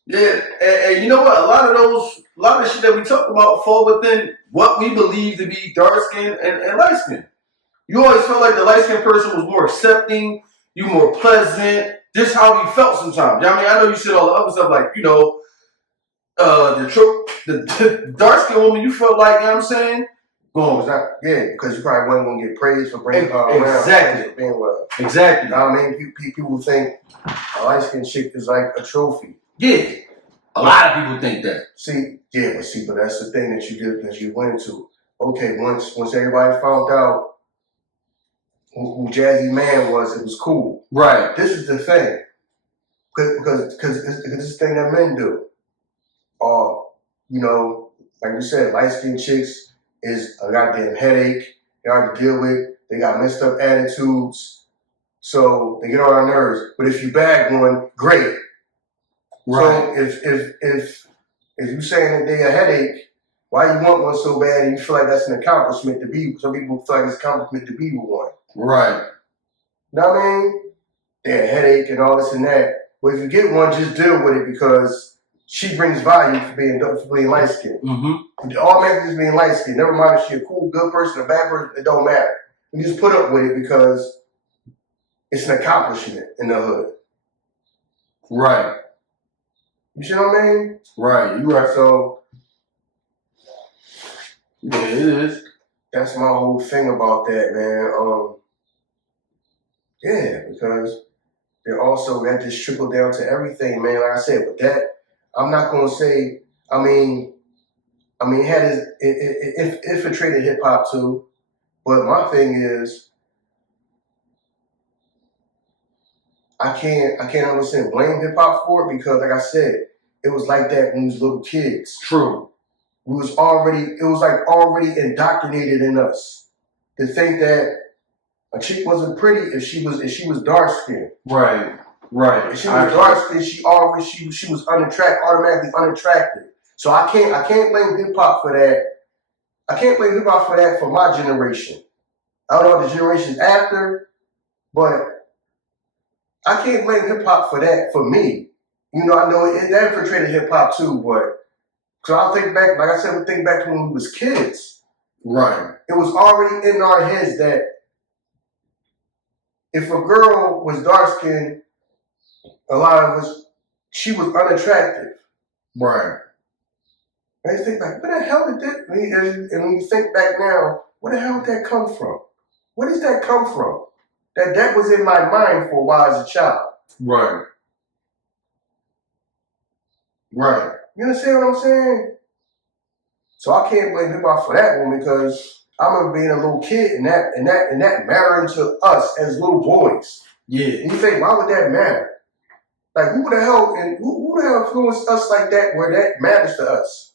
yeah, and you know what? A lot of shit that we talk about fall within what we believe to be dark skin and light skin. You always felt like the light skinned person was more accepting, you more pleasant. This how we felt sometimes. I mean, I know you said all the other stuff, like, the dark skinned woman, you felt like, you know what I'm saying? Because you probably wasn't gonna get praised for bringing her around. Exactly. For being well. Exactly. You know what I mean? People think a light skinned chick is like a trophy. Yeah. A lot of people think that. But that's the thing that you went into. Okay, once everybody found out who Jazzy Man was, it was cool. Right. This is the thing. Because this is the thing that men do. Like you said, light skinned chicks is a goddamn headache. They're hard to deal with. They got messed up attitudes. So they get on our nerves. But if you bag one, great. Right. So if you saying that they a headache, why you want one so bad and you feel like that's an accomplishment to be? Some people feel like it's an accomplishment to be with one. Right. You know what I mean? They're a headache and all this and that. But if you get one, just deal with it because she brings value for being light skinned. Mm-hmm. Automatically being light skinned. Never mind if she's a cool, good person, a bad person, it don't matter. You just put up with it because it's an accomplishment in the hood. Right. You see what I mean? Right. You right. So yeah, it is. That's my whole thing about that, man. Because they're also that just trickle down to everything, man. Like I said, with that, I'm not gonna say. It had it infiltrated hip hop too, but my thing is, I can't understand blame hip hop for it because, like I said, it was like that when we was little kids. True. It was already indoctrinated in us to think that a chick wasn't pretty if she was dark skinned. Right. Right. If she was dark skinned, she was automatically unattractive. So I can't blame hip hop for that. I can't blame hip hop for that for my generation. I don't know the generations after, but I can't blame hip hop for that for me. I know it infiltrated hip hop too, but so I'll think back, like I said, we think back to when we was kids. Right. It was already in our heads that if a girl was dark skinned, a lot of us, she was unattractive. Right. And you think like, where the hell did that? And when you think back now, where the hell did that come from? Where does that come from? That was in my mind for a while as a child. Right. Right. You understand what I'm saying? So I can't blame hip hop for that one because I remember being a little kid and that mattering to us as little boys. Yeah. And you think, why would that matter? Like who the hell influenced us like that where that matters to us?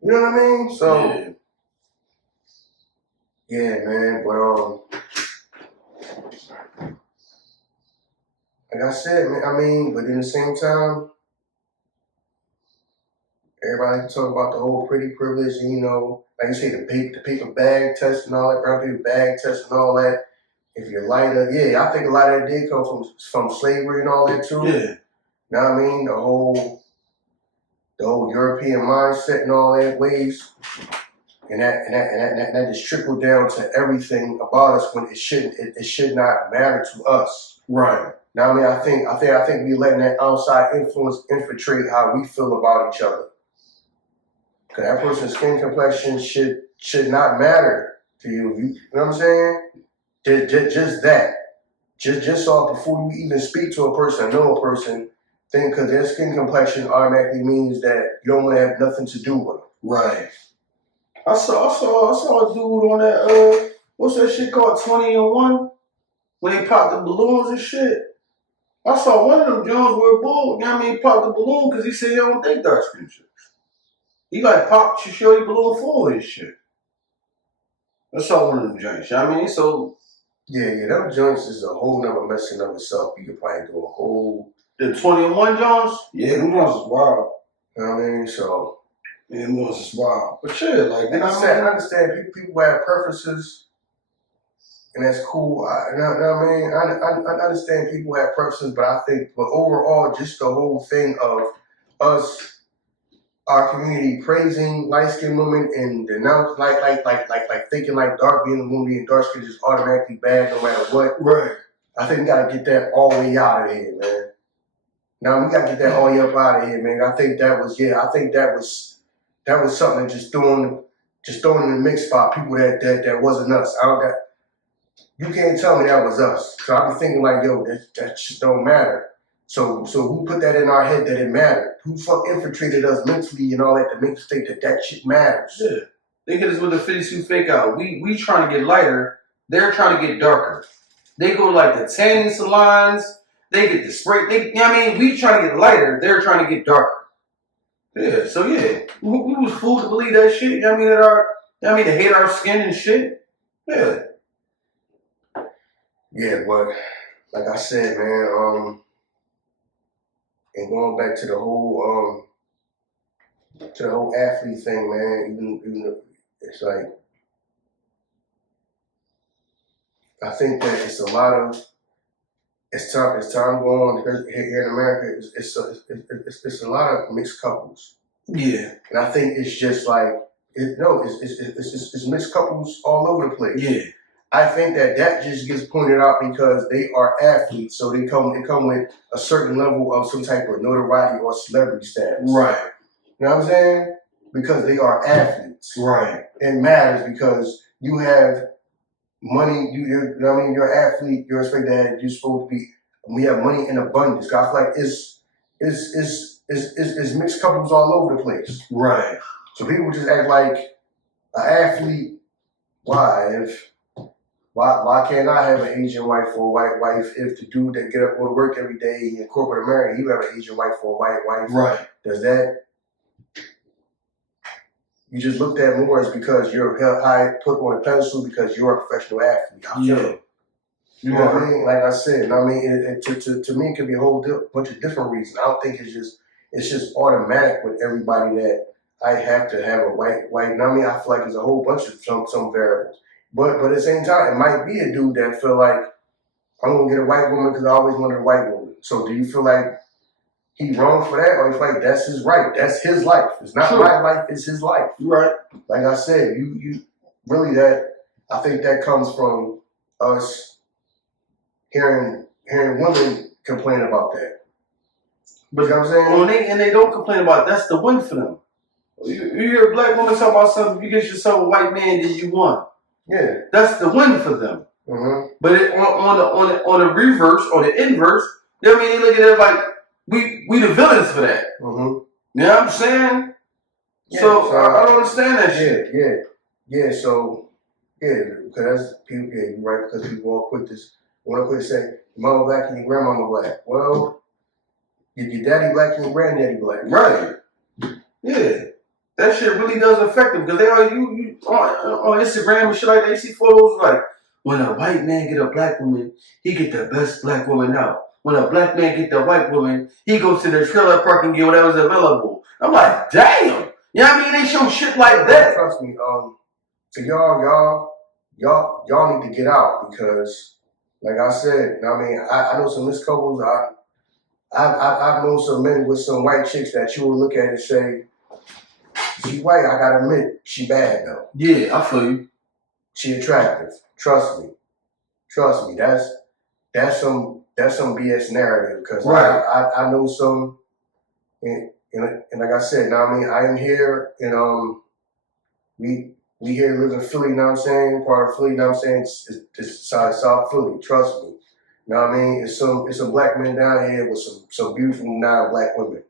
You know what I mean? So yeah, man, but like I said, man, but in the same time, everybody talk about the whole pretty privilege, and like you say, the paper bag test and all that, brown paper bag test and all that. If you're lighter, I think a lot of that did come from slavery and all that too. Yeah. You know what I mean? The whole European mindset and all that ways. And that just trickled down to everything about us when it should not matter to us. Right. Now I think we letting that outside influence infiltrate how we feel about each other. Because that person's skin complexion should not matter to you. You know what I'm saying? Just that. Just so before you even speak to a person, know a person, think because their skin complexion automatically means that you don't want to have nothing to do with them. Right. I saw a dude on that what's that shit called 20 and 1? When they popped the balloons and shit. I saw one of them Jones wear bull, you know what I mean, popped the balloon because he said he don't think dark skin shit. He like popped your shorty balloon full of his shit. I saw one of them joints, you know what I mean? So Yeah, them joints is a whole nother messing of itself. You could probably do a whole the 20 and 1 Jones? Yeah, them Jones is wild. You know what I mean? So yeah, them Jones is wild. But shit, like and I understand people have preferences. And that's cool. You know what I mean? I understand people have preferences, but I think, but overall, just the whole thing of us, our community praising light-skinned women and denounce like thinking like dark being a woman being dark skinned is automatically bad no matter what. Right. I think we gotta get that all the way out of here, man. Now we gotta get that all the way up out of here, man. I think that was something just throwing in the mix spot people that wasn't us. You can't tell me that was us. So I be thinking like, yo, that shit don't matter. So who put that in our head that it mattered? Who infiltrated us mentally and all that to make us think that shit matters? Yeah. They hit us with the 52 fake out. We trying to get lighter. They're trying to get darker. They go like the tanning salons. They get the spray. You know what I mean? We trying to get lighter. They're trying to get darker. Yeah. So yeah, we was fooled to believe that shit. You know what I mean? To hate our skin and shit. Yeah. Yeah, but like I said, man, and going back to the whole athlete thing, man, even it's like I think that it's a lot of as time going on because here in America, it's a lot of mixed couples. Yeah. And I think it's just like it's mixed couples all over the place. Yeah. I think that just gets pointed out because they are athletes, so they come with a certain level of some type of notoriety or celebrity status. Right. You know what I'm saying? Because they are athletes. Right. It matters because you have money. You know what I mean? You're an athlete. You're expected to have. You're supposed to be. We have money in abundance. I feel like it's mixed couples all over the place. Right. So people just act like an athlete. Why can't I have an Asian wife or a white wife if the dude that get up go to work every day in corporate America, he have an Asian wife or a white wife? Right. Does that? You just looked at more as because you're high put on a pedestal because you're a professional athlete. Yeah. You know what I mean? Like I said, I mean, to me, it could be a whole bunch of different reasons. I don't think it's just automatic with everybody that I have to have a white. I mean, I feel like there's a whole bunch of some variables. But at the same time, it might be a dude that feel like I'm gonna get a white woman because I always wanted a white woman. So do you feel like he wrong for that, or you feel like that's his right? That's his life. It's not my life. It's his life. Right. Like I said, you really that. I think that comes from us hearing women complain about that. But you know what I'm saying? And they don't complain about it. That's the win for them. You hear a black woman talk about something, you get yourself a white man, then you won. Yeah. That's the win for them. Mm-hmm. But on the reverse or the inverse, you know what I mean? They look at it like we the villains for that. Mm-hmm. You know what I'm saying? Yeah, so I don't understand that shit. Yeah. So because people. Yeah, you're right. Because people all quick to say, your mama black and your grandmama black. Well, your daddy black and your granddaddy black. Right. Yeah. That shit really does affect them because they are you on Instagram and shit like that. You see photos like when a white man get a black woman, he get the best black woman out. When a black man get the white woman, he goes to the trailer park and get whatever's available. I'm like, damn. You know what I mean? They show shit like that. Trust me. So y'all need to get out because, like I said, I mean, I know some mixed couples. I've known some men with some white chicks that you will look at and say, she white, I gotta admit, she bad though. Yeah, I feel you. She attractive. Trust me. That's some BS narrative because I know some, and and like I said, now I mean, I am here, and we here live in Philly, you know what I'm saying? Part of Philly, you know what I'm saying? It's South Philly, trust me. You know what I mean? It's some black men down here with some beautiful non-black women.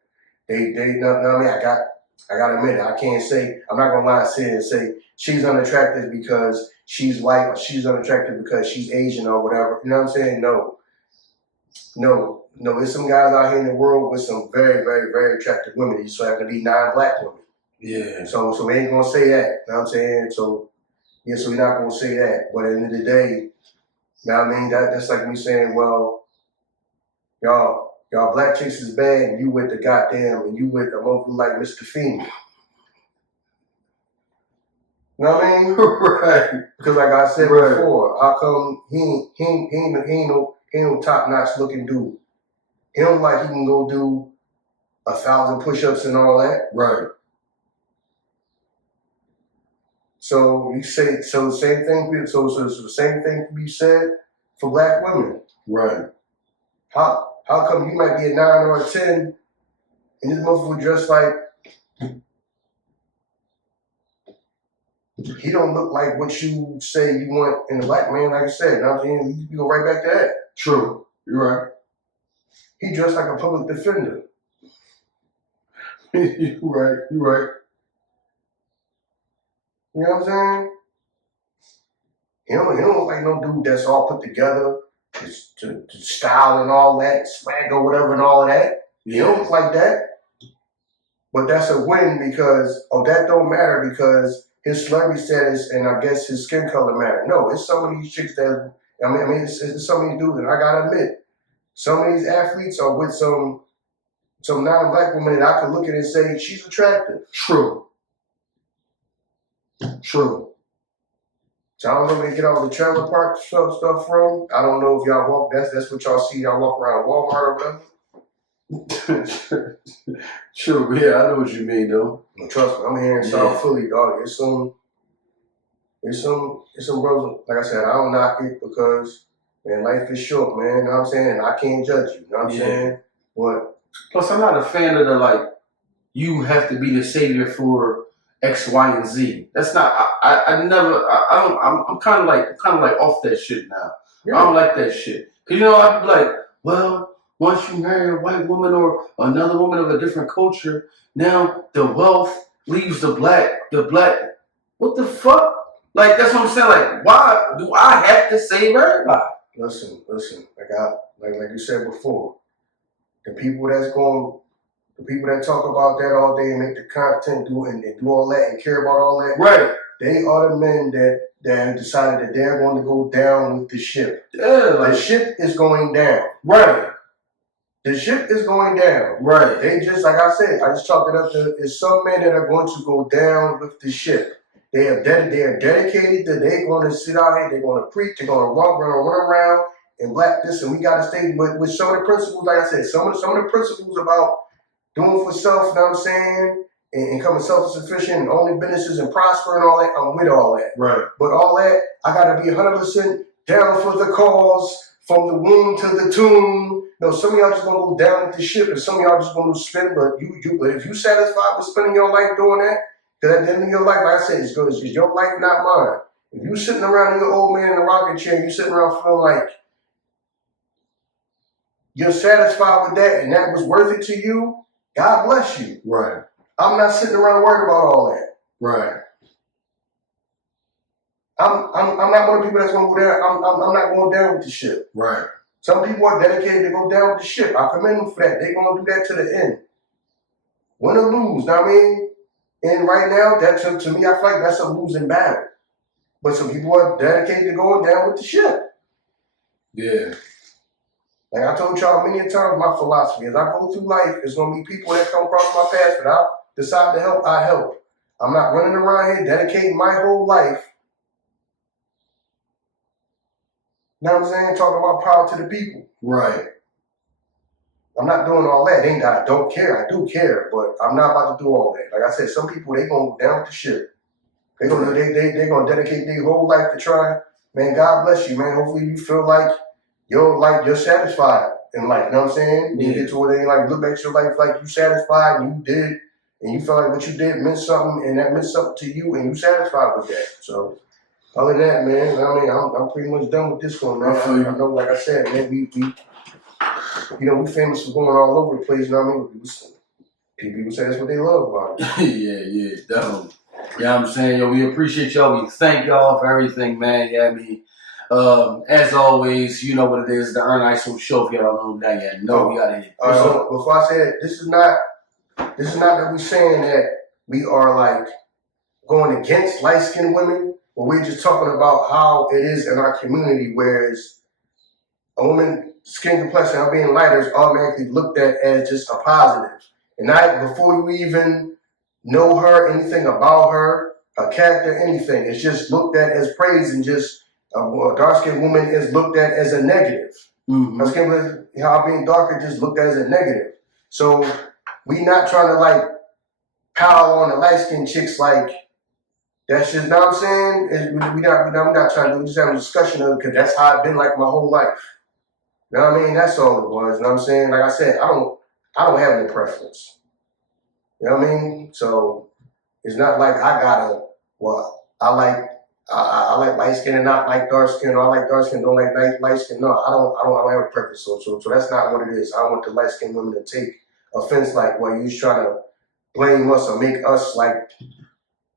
They you know what I mean? I gotta admit it. I can't say, I'm not gonna lie and say she's unattractive because she's white or she's unattractive because she's Asian or whatever. You know what I'm saying? No. There's some guys out here in the world with some very, very, very attractive women. You just have to be non-black women. Yeah. So we ain't gonna say that. You know what I'm saying? So yeah, so we're not gonna say that. But at the end of the day, you know what I mean? That's like me saying, well, y'all black chicks is bad and you with the goddamn and you with a motherfucker like Mr. Feeney. You know what I mean? Right. Because like I said before, how come he ain't no top-notch looking dude? He don't like he can go do 1,000 push-ups and all that. Right. So you say the same thing. So the same thing can be said for black women. Right. How come you might be a 9 or a 10, and this motherfucker dressed like he don't look like what you say you want in a black man? Like I said, you know what I'm saying? You go right back to that. True. You're right. He dressed like a public defender. You're right. You're right. You know what I'm saying? He don't look like no dude that's all put together, to style and all that, swag or whatever and all of that. He don't look like that. But that's a win because, that don't matter because his celebrity status and I guess his skin color matter. No, it's some of these chicks that, it's some of these dudes that I gotta admit, some of these athletes are with some non-black women that I can look at and say, she's attractive. True. True. So I don't know where they get all the trailer park stuff from. I don't know if y'all walk, that's what y'all see, y'all walk around Walmart or whatever. True, yeah, I know what you mean though. Well, trust me, I'm here in South Philly, dog. It's some brothers, like I said, I don't knock it because, man, life is short, man, you know what I'm saying? And I can't judge you, you know what I'm saying? But plus I'm not a fan of the like, you have to be the savior for X, Y, and Z. That's not. I'm kind of like off that shit now. Yeah. I don't like that shit. Cause I'd be like, well, once you marry a white woman or another woman of a different culture, now the wealth leaves the black. What the fuck? Like that's what I'm saying. Like, why do I have to save everybody? Listen. Like you said before, the people that talk about that all day and make the content and do all that and care about all that, right? They are the men that have decided that they're going to go down with the ship. Yeah, the ship is going down. Right. The ship is going down. Right. They just, like I said, I just chalk it up to it's some men that are going to go down with the ship. They are dedicated to they're going to sit out here, they're going to preach, they're going to run around and black this, and we got to stay with some of the principles, like I said, some of the principles about doing for self, you know what I'm saying, and becoming self-sufficient and owning businesses and prosper and all that, I'm with all that. Right. But all that, I got to be 100% down for the cause, from the womb to the tomb. Some of y'all just going to go down with the ship, and some of y'all just going to spend, but if you satisfied with spending your life doing that, because at the end of your life, like I said, it's your life, not mine. If you sitting around in your old man in a rocking chair, and you sitting around feeling like you're satisfied with that and that was worth it to you, God bless you. Right. I'm not sitting around worried about all that. Right. I'm not one of the people that's gonna go down. I'm not going down with the ship. Right. Some people are dedicated to go down with the ship. I commend them for that. They're gonna do that to the end. Win or lose, know what I mean? And right now, to me, I feel like that's a losing battle. But some people are dedicated to going down with the ship. Yeah. Like I told y'all many times, my philosophy as I go through life, there's gonna be people that come across my path that I decide to help. I help. I'm not running around here dedicating my whole life. You know what I'm saying? Talking about power to the people. Right. I'm not doing all that. It ain't that I don't care. I do care, but I'm not about to do all that. Like I said, some people they gonna go down with the ship. They're gonna dedicate their whole life to try. Man, God bless you, man. Hopefully you feel like you're satisfied in life. You know what I'm saying? You get to where they like look at your life like you satisfied and you did, and you felt like what you did meant something, and that meant something to you, and you satisfied with that. So other than that, man, I mean, I'm pretty much done with this one, man. I know, like I said, man, we we famous for going all over the place. You know what I mean? People say that's what they love about it. yeah, definitely. Yeah, I'm saying, yo, we appreciate y'all. We thank y'all for everything, man. Yeah, I mean, as always, you know what it is, the Ern and Iso show. If y'all don't know that yet, no, we got it. Before I say that, this is not that we saying that we are like going against light-skinned women, but we're just talking about how it is in our community, whereas a woman's skin complexion or being lighter is automatically looked at as just a positive. And before you even know her, anything about her, her character, anything, it's just looked at as praise, and just a dark-skinned woman is looked at as a negative. Her skin, how being darker just looked at as a negative. So we not trying to like pile on the light-skinned chicks like that shit. You know what I'm saying? We're not trying to do, just have a discussion of it, because that's how I've been like my whole life. You know what I mean? That's all it was. You know what I'm saying? Like I said, I don't have any preference. You know what I mean? So it's not like I like light skin and not like dark skin, or I like dark skin, don't like light skin. No, I don't have a preference. So that's not what it is. I want the light skinned women to take offense, like, well, you trying to blame us or make us like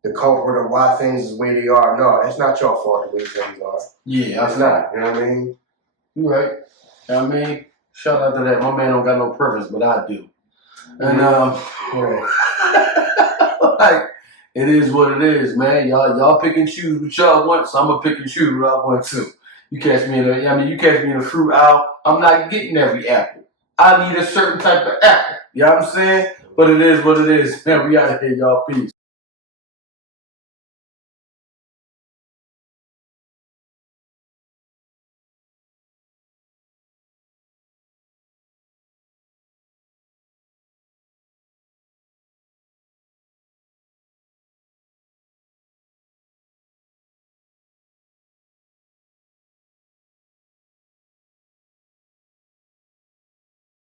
the culprit of why things is the way they are. No, that's not your fault the way things are. Yeah, that's not. You know what I mean? You right. You know what I mean? Shout out to that. My man don't got no preference, but I do. And like, it is what it is, man. Y'all pick and choose what y'all want, so I'm gonna pick and choose what I want too. You catch me in a fruit aisle, I'm not getting every apple. I need a certain type of apple. You know what I'm saying? But it is what it is. Man, we out of here, y'all. Peace.